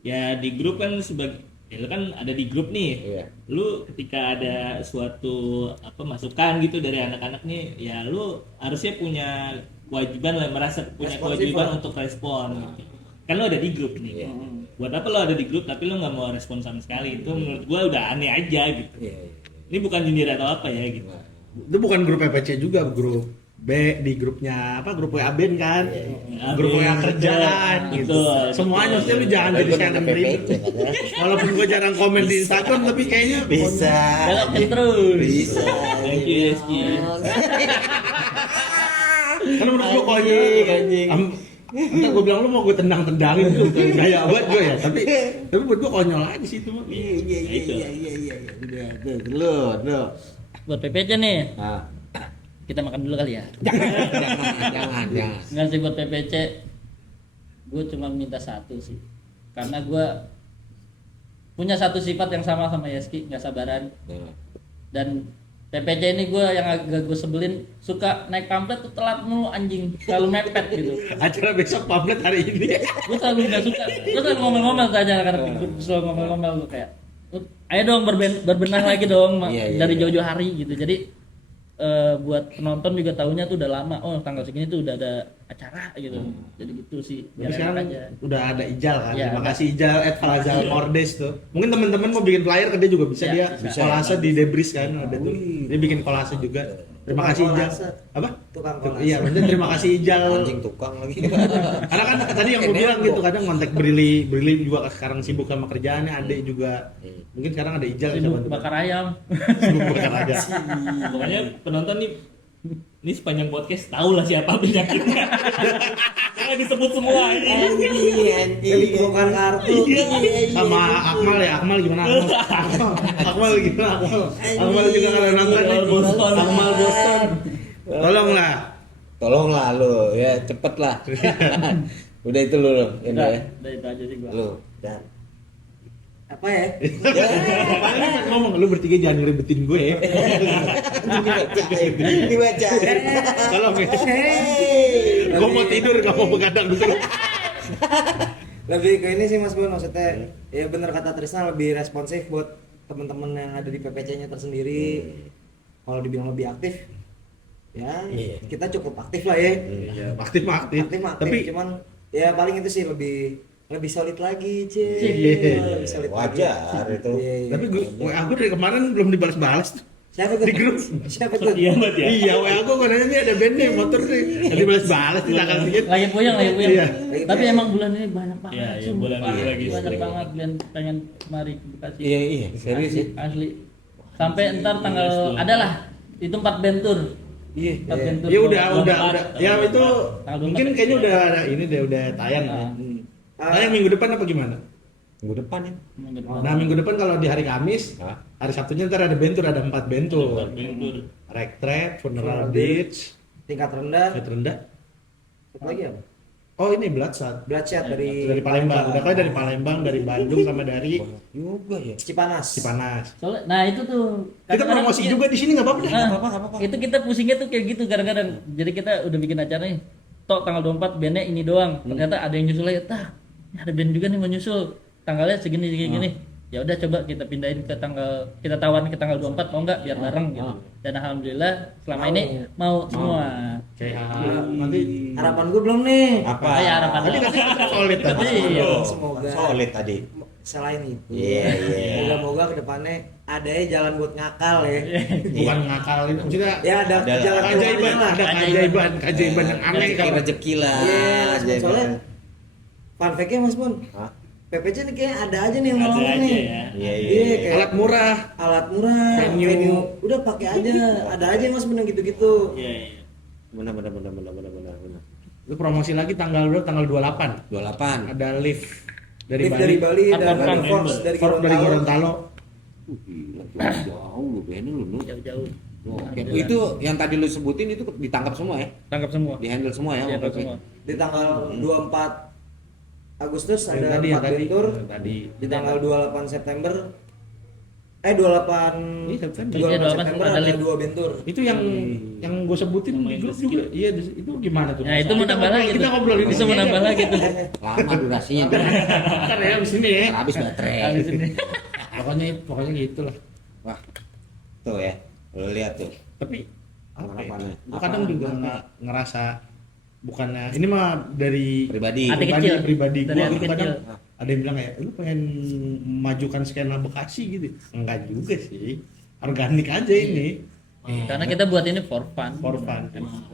ya di grup kan sebagai ya lu kan ada di grup nih. Iya. Lu ketika ada suatu masukan gitu dari anak-anak nih, ya lu harusnya punya kewajiban lah, merasa punya Responsif kewajiban lah. untuk respon gitu. Kan lu ada di grup nih. Iya. Buat apa lu ada di grup tapi lu nggak mau respon sama sekali? Itu menurut gua udah aneh aja gitu. Iya. Ini bukan nyindir atau apa ya gitu. Itu bukan grup PPC juga, grup B di grupnya grup WA band kan, grup WA kerjaan gitu. Betul. Semuanya mesti lu jangan jadi channel PPC. Walaupun gue jarang komen di Instagram tapi kayaknya Bisa. Galakin terus. Bisa. Thank you Rizky. karena menurut gue konyol. Entar gue bilang lu mau gue tendang-tendangin tuh gaya buat gue ya, tapi buat gue konyol aja sih itu mah. Iya. Udah, lu. Buat PPC nih, Ah, kita makan dulu kali ya. jangan. Enggak sih buat PPC, gue cuma minta satu sih, karena gue punya satu sifat yang sama Yeski, nggak sabaran. Dan PPC ini gue yang agak gue sebelin, suka naik pamflet tuh telat mulu anjing, selalu mepet gitu. Acara besok pamflet hari ini. Gue selalu nggak suka, gue selalu ngomel-ngomel aja karena selalu ngomel-ngomel gue kayak, ayo dong berbenah lagi dong Iya. dari jauh-jauh hari gitu. Jadi buat penonton juga tahunya tuh udah lama, oh tanggal segini tuh udah ada acara gitu. Jadi gitu sih. Tapi biar sekarang enak aja. udah ada Ijal kan. Ya, Terima ada. kasih Ijal @Falazal Mordes tuh. Mungkin teman-teman mau bikin flyer ke dia juga bisa, Ya, dia bisa. kolase di Debris kan ada tuh. Dia bikin kolase juga. Terima kasih Ijal. Kolase. Apa? Tukang kolase. Iya, bener, terima kasih Ijal. Anjing tukang lagi. Karena kan tadi yang gue bilang gitu, kadang kontak Brili juga sekarang sibuk sama kerjaannya, adek juga. Mungkin sekarang ada Ijal bisa Sibuk bantu. bakar ayam. Sibuk bakar aja. Pokoknya penonton nih ini sepanjang podcast tahu lah siapa penyakitnya. Karena disebut semua ini. Jadi bongkar kartu. Sama Akmal ya, Akmal gimana Akmal gimana Akmal juga kalau nonton nih. Boston. Akmal Boston. Tolonglah lu ya, cepet lah. Udah itu lu. Udah, Ya. udah itu aja sih gua. Lu. Dan Apa ya? Ngomong lu bertiga jangan ngeribetin gue ya. dibaca. Tolong ya. Gue mau tidur, gak mau begadang dulu. Lebih ke ini sih Mas Bon, maksudnya ya bener kata Trisna, lebih responsif buat teman-teman yang ada di PPC-nya tersendiri. Kalau dibilang lebih aktif, ya Iya. kita cukup aktif lah ya. Iya, aktif mah aktif. Aktif, Tapi cuman ya paling itu sih lebih solid lagi, Cie. Iya. Lebih solid lagi. Wajar itu. Iya, iya. tapi aku dari kemarin belum dibalas-balas. Siapa tuh? di grup. Siapa tuh? Iya banget ya. Iya, aku nanya nih ada band nih motor nih. Jadi balas-balas di tanggal sedikit. Lagi puyeng. Iya. Tapi emang bulan ini banyak banget. Iya, iya, sumpah. bulan ini lagi banyak sering. banget yang pengen mari ke Bekasi. Iya, serius sih. Asli. Sampai ntar tanggal adalah itu 4 band tour. Iya. Cup Bentur Ya udah. 24. Ya itu Tanggal 24 mungkin kayaknya udah ada ini deh, udah tayang. Ah. Tayang minggu depan apa gimana? Minggu depan ya. Nah minggu depan kalau di hari Kamis, Hah? hari Sabtunya ntar ada bentur, ada 4 bentur. Bentur. Rek Trap, Funeral Funeral Beach, Tingkat rendah. Tingkat rendah. Satu lagi apa? Oh ini Bloodshed. Bloodshed dari Palembang. Udah kayak dari Palembang, dari Bandung sama dari Juga ya. Cipanas. Cipanas. Soalnya, nah itu tuh Kita kadang-kadang promosi juga di sini nggak apa-apa deh. Nah, Nggak apa-apa. itu kita pusingnya tuh kayak gitu kadang-kadang. Jadi kita udah bikin acara nih. Tok tanggal 24 bandnya ini doang. Ternyata ada yang nyusul lagi. Tah, ini ada band juga nih mau nyusul. Tanggalnya segini. Ya udah coba kita pindahin ke tanggal, kita tawarin ke tanggal 24 mau nggak biar bareng gitu. Dan alhamdulillah selama ini mau semua. Kayak nanti Harapan gue belum nih. Apa? Ah, ya, harapan tadi kan solid tadi. Iya. Semoga Solid tadi. selain itu. Iya. Moga-moga kedepannya ada ya jalan buat ngakal ya. Bukan ngakal itu maksudnya. Ya ada Ada lah. jalan Keajaiban, keluarnya ada lah. keajaiban yang aneh Rezeki kalau rezeki lah. Iya, Ajaib. soalnya fun fact-nya Mas Bun. Hah? PPC nih kayak ada aja nih yang Ada nolongin aja nih. ya. Iya. Iya, kayak alat murah. alat murah, Venue. venue. Udah pakai aja. Ada aja Mas Bun yang gitu-gitu. Iya. Benar. Lu promosi lagi tanggal 28. 28. Ada lift dari Lift Bali. dari Bali dan Advance ada Bank Force dari Ford dari Gorontalo. Gorontalo. Gila, jauh lu Ben lu. Jauh-jauh. Oke. Itu yang tadi lu sebutin itu ditangkap semua ya? Tangkap semua. Di handle semua ya? Diangkat Oke. semua. Di tanggal 24 Agustus Yang ada tadi, 4 yang tadi. bentur. Yang tadi. Di tanggal 28 September 28 Iya, September. 28 Iya, 28 September ada ada lift. 2 bentur. Itu yang gue sebutin Sama di grup Industri. juga. Iya, itu gimana tuh? Nah, itu mau nambah lagi Kita tuh. ngobrolin Bisa mau nambah lagi tuh. Lama durasinya. Ntar ya abis ini ya. Habis baterai. Habis ini. Pokoknya gitu lah. Wah. Tuh ya. Lu lihat tuh. Tapi apa ya? Harapannya. Gua kadang juga ngerasa bukannya ini mah dari Pribadi. Hati kecil. pribadi Dari gua hati gitu kadang kecil. ada yang bilang kayak lu pengen memajukan skena Bekasi gitu. Enggak juga sih. Organik aja ini. Karena kita buat ini for fun. For fun.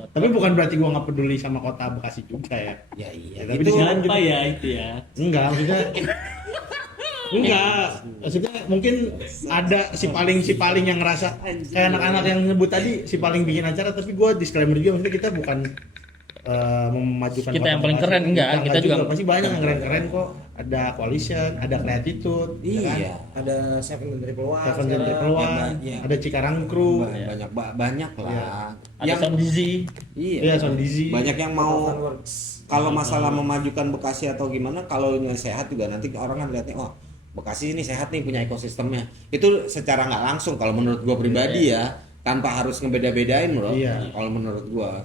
Tapi bukan berarti gua nggak peduli sama kota Bekasi juga ya. Ya iya. Tapi Itu di sini Apa ya itu ya? enggak maksudnya maksudnya mungkin ada si paling yang ngerasa kayak anak-anak yang nyebut tadi si paling bikin acara, tapi gue disclaimer juga maksudnya kita bukan memajukan Kita kota yang paling Bekasi. keren, enggak, kita juga. pasti banyak yang keren-keren kok, ada Coalition, ada Creatitude, ya kan? iya. Ada Seven dan Triple One. Seven dan sekarang. Triple One, banyak. ada Cikarang Crew, Banyak lah. Ada Sound Dizzy. Iya. ya Sound Dizzy. Banyak yang mau Works. kalau masalah memajukan Bekasi atau gimana, kalau ini sehat juga nanti orang kan lihatnya, oh Bekasi ini sehat nih punya ekosistemnya. Itu secara nggak langsung kalau menurut gua pribadi ya, tanpa harus ngebeda-bedain bro. Iya. Kalau menurut gua.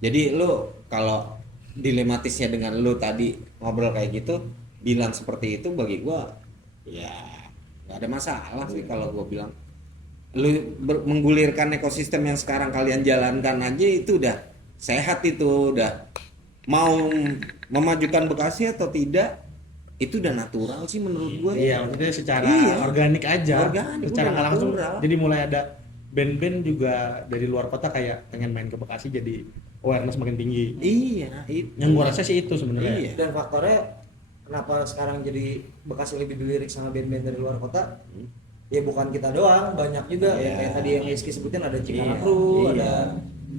Jadi lu kalau dilematisnya dengan lu tadi ngobrol kayak gitu, bilang seperti itu bagi gua ya nggak ada masalah sih kalau gua bilang. Lu menggulirkan ekosistem yang sekarang kalian jalankan aja itu udah sehat, itu udah mau memajukan Bekasi atau tidak itu udah natural sih menurut gue. Iya, maksudnya secara Iya. organik aja. Organik, secara udah nggak langsung. natural. Jadi mulai ada band-band juga dari luar kota kayak pengen main ke Bekasi, jadi awareness makin tinggi. Iya itu Yang gua rasa sih itu sebenarnya. Iya. Dan faktornya kenapa sekarang jadi Bekasi lebih dilirik sama band-band dari luar kota? Ya bukan kita doang, banyak juga. Iya. Ya, kayak tadi yang Rizky sebutin ada Cikarang Iya. Crew, Iya. ada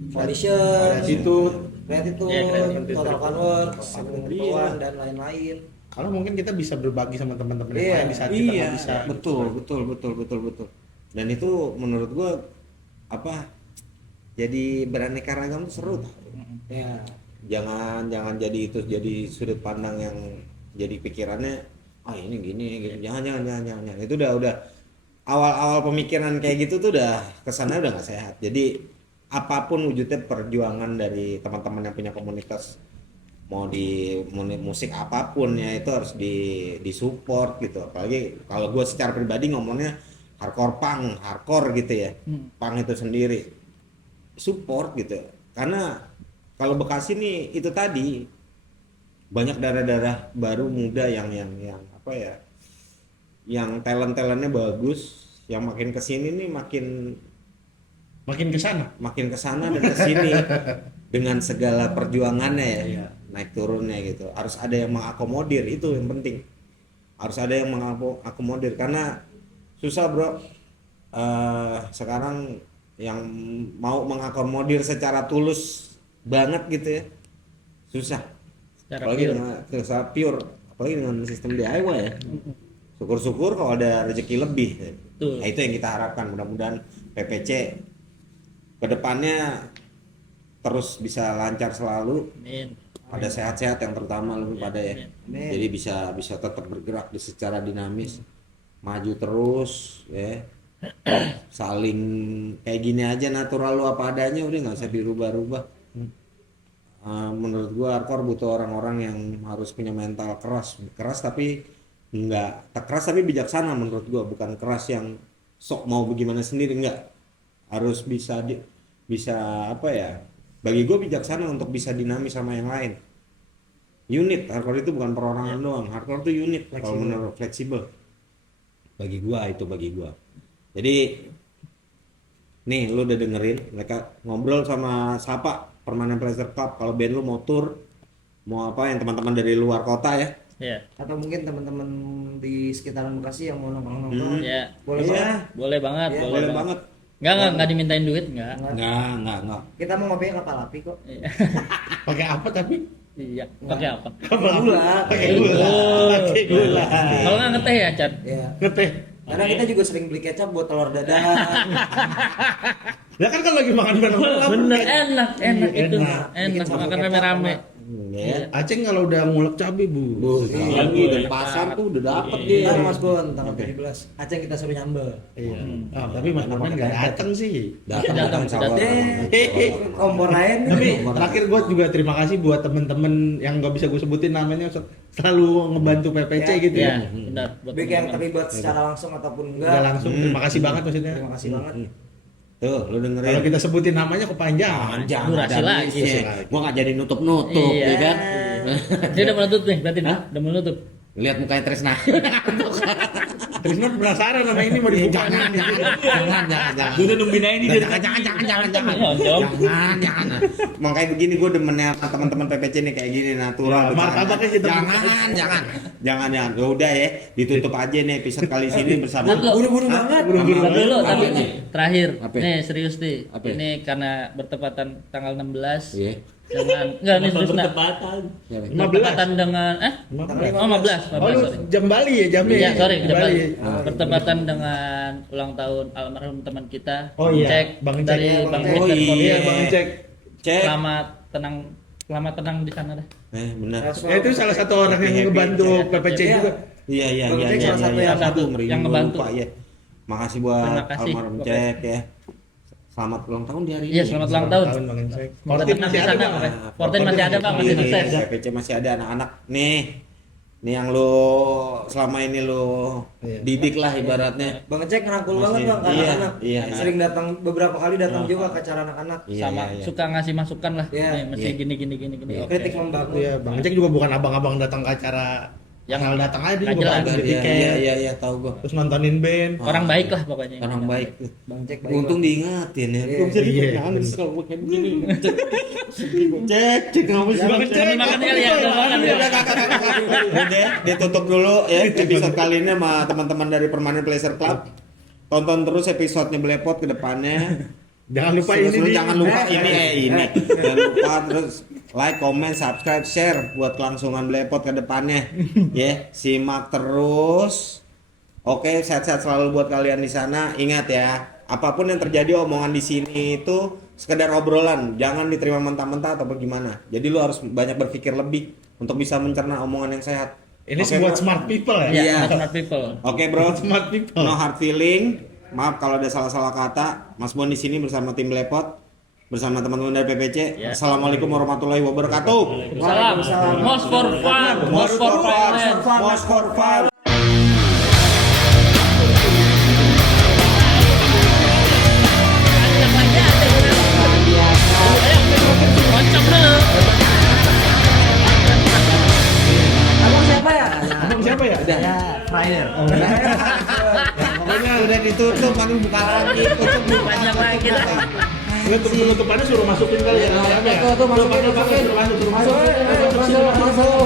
Coalition, Creatitude. Creatitude, Iya, Creatitude. Total Conworks, Seven dan Triple Iya. One, dan lain-lain. Kalau mungkin kita bisa berbagi sama teman-teman yang Iya. lain di saat kita Iya nggak bisa. betul. Dan itu menurut gue apa? Jadi beraneka ragam tuh seru. Ya, Jangan jadi itu jadi sudut pandang yang jadi pikirannya ini gini. Jangan. Itu udah awal pemikiran kayak gitu tuh udah kesannya udah nggak sehat. Jadi apapun wujudnya perjuangan dari teman-teman yang punya komunitas, mau di musik apapun ya itu harus disupport gitu. Apalagi kalau gue secara pribadi ngomongnya hardcore gitu ya. Punk itu sendiri support gitu. Karena kalau Bekasi nih itu tadi banyak darah-darah baru muda yang apa ya, yang talentnya bagus, yang makin kesini nih makin Makin ke sana. kesana dan kesini dengan segala perjuangannya ya, Iya. naik turunnya gitu. Harus ada yang mengakomodir, itu yang penting. Harus ada yang mengakomodir karena susah bro. Sekarang yang mau mengakomodir secara tulus banget gitu ya susah. Secara Apalagi pure. dengan secara pure, apalagi dengan sistem DIY ya. Syukur-syukur kalau ada rezeki lebih. Betul. Nah, itu yang kita harapkan, mudah-mudahan PPC kedepannya terus bisa lancar selalu, Amin. pada sehat-sehat yang terutama lebih pada ya. Amin. Jadi bisa tetap bergerak secara dinamis, maju terus ya. Saling kayak gini aja natural lu apa adanya, udah nggak usah dirubah-rubah. Menurut gua hardcore butuh orang-orang yang harus punya mental keras tapi nggak keras tapi bijaksana menurut gua, bukan keras yang sok mau bagaimana sendiri, enggak. Harus bisa apa ya, bagi gua bijaksana untuk bisa dinamis sama yang lain. Unit hardcore itu bukan perorangan doang, hardcore itu unit kalau menurut fleksibel. Bagi gua. Jadi nih lu udah dengerin mereka ngobrol sama siapa Permanent Pleasure Club, kalau band lu mau tour mau apa, yang teman-teman dari luar kota ya. Ya. Atau mungkin teman-teman di sekitaran Bekasi yang mau nongkrong-nongkrong. Ya. Boleh Iya. banget. Boleh banget, Iya, Boleh banget. Enggak dimintain duit, enggak. Enggak. Kita mau ngopi kapal api kok. Iya. Pakai apa tapi? Iya. Pakai apa? Gula. Pakai gula. Pakai gula. Kalau nggak ngeteh ya, Chan? Ya. Ngeteh. Karena kita juga sering beli kecap buat telur dadar. Ya kan kalau lagi makan bareng Bener, enak itu. Enak. Enak Bikin sama makan kecap, rame-rame. Ya. Aceng kalau udah ngulek cabai bu. Lagi dari pasar tuh udah dapet dia. Ntar Mas Bon, tanggal 17. Aceh kita suruh nyambel. Iya. Tapi Mas Maman nggak datang sih. Datang Datang. Kompor lain. Tapi terakhir gue juga terima kasih buat temen-temen yang nggak bisa gue sebutin namanya, selalu ngebantu PPC Ya. gitu ya. Iya, benar. Buat Baik yang teman-teman. terlibat secara langsung ataupun Nggak enggak. langsung. Terima kasih banget maksudnya. Terima kasih banget. Tuh, lu dengerin. Kalau kita sebutin namanya kepanjangan. Jangan Durasi ada lagi. habisnya. Gua nggak jadi nutup-nutup Iya. ya kan. Dia udah menutup nih, berarti udah menutup. Lihat mukanya Tresna. Trisno penasaran sama ini mau dibuka. Jangan. Gue udah nungguin aja nih dari tadi. Jangan. Jangan. Makanya begini gue demennya sama teman-teman PPC nih kayak gini natural. Ya, martabaknya kita Jangan. Ya udah ya, ditutup aja nih episode kali ini bersama. Buru-buru banget. Bentar dulu, tapi Apa? terakhir. Apa? Nih serius nih. Apa? Ini karena bertepatan tanggal 16. Iya. Dengan enggak nih Kenapa serius nak. bertepatan? 15. Bertepatan dengan Oh 15 Oh lu sorry. jam Bali ya jamnya? Iya, sorry, Jam Bali. bertepatan dengan ulang tahun almarhum teman kita. Oh iya, Cek Bang Cek. dari Iya, Bang Bang Cek Cek. dan Oh Kondi. Iya Bang Cek. Cek. Selamat tenang di sana dah. Benar. Ya itu salah satu orang yang Happy, ngebantu happy. PPC Iya. juga. Iya. Bang Cek salah satu yang Satu yang ngebantu. Pak ya. Makasih buat Terima kasih, almarhum Bapak. Cek ya. Selamat ulang tahun di hari ini. Iya, selamat ulang tahun. Bang Cek. Semoga Fortin tenang masih di ada sana. Bang. Fortin masih ada Bang, masih Ini, sukses. PPC masih ada anak-anak nih yang lu selama ini lu Iya. didik lah ibaratnya. Bang Cek ngerangkul Masih- banget Bang ke iya, anak-anak. iya. Sering datang beberapa kali datang juga ke acara anak-anak. Iya, Sama iya. suka ngasih masukan lah. Iya. Nih, mesti Iya. gini. Oke. Kritik membangun. Iya, Bang Cek juga bukan abang-abang datang ke acara yang hal datang aja Nggak juga jelas. bagi Iya, tiket. iya, tahu gua. Terus nontonin band. Orang baik lah pokoknya. Orang baik. Bang Cek baik. Untung diingatin ya. Iya. Gua bisa Iya. nangis kalau gua kayak begini. Cek kenapa sih Bang Cek? Sambil makan kali ya, sambil makan ya. Udah, ditutup dulu ya episode kali ini sama teman-teman dari Permanent Pleasure Club. Tonton terus episodenya Blepot ke depannya. Jangan lupa ini Seru-seru, di jangan lupa ini. Jangan lupa terus like, comment, subscribe, share buat kelangsungan Blepot ke depannya. Ya, simak terus. Oke, sehat-sehat selalu buat kalian di sana. Ingat ya, apapun yang terjadi omongan di sini itu sekedar obrolan, jangan diterima mentah-mentah atau bagaimana. Jadi lu harus banyak berpikir lebih untuk bisa mencerna omongan yang sehat. ini Oke, buat bro? smart people ya. Iya, Iya. smart people. Oke, bro. Smart people. No hard feeling. Maaf kalau ada salah-salah kata. Mas Bon di sini bersama tim Blepot, bersama teman-teman dari PPC. Ya. Assalamualaikum warahmatullahi wabarakatuh. Salam. Most for fun. Most for fun. Most for fun. Kocok dulu. Abang siapa ya? Abang siapa ya? Friday. Pokoknya udah ditutup, kan buka lagi, tutup buka. Banyak lagi dah. Penutupannya suruh masukin kali ya. Siapa ya? Tuh, masukin. Suruh masuk.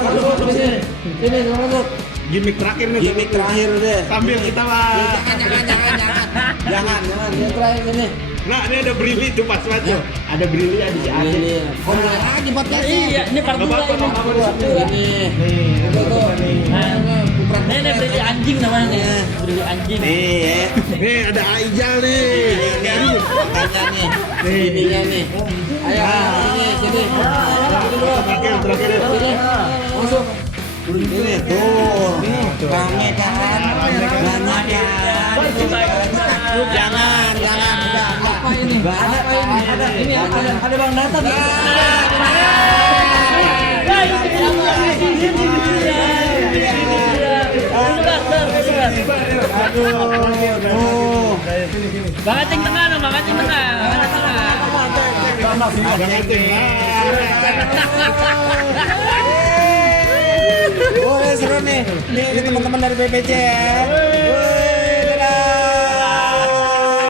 Sini, masuk. Gimik terakhir nih. Gimik terakhir udah. Sambil kita lah. Jangan. Jangan, dia terakhir ini. Nah, ini ada Brili tuh pas banget. Ada Brili ada si Ade. Ini. Oh, mulai lagi podcastnya. Iya, ini part Nggak 2 apa-apa, ini. nggak apa-apa. Nih. Nih, Tuh. Ini beli anjing namanya nih. Beli anjing. Nih, ya. Nih ada Aijal nih. Nih, makanya nih. Ininya nih. Ayo, sini. Terakhir. Sini. Masuk. Ini tuh. Rame kan? Banyak kan? Jangan. Apa ini? Ada ini ada Bang Data nih. Bang Aceng tengah dong, Bang Aceng tengah. Seru nih. Ini teman-teman dari BPC ya.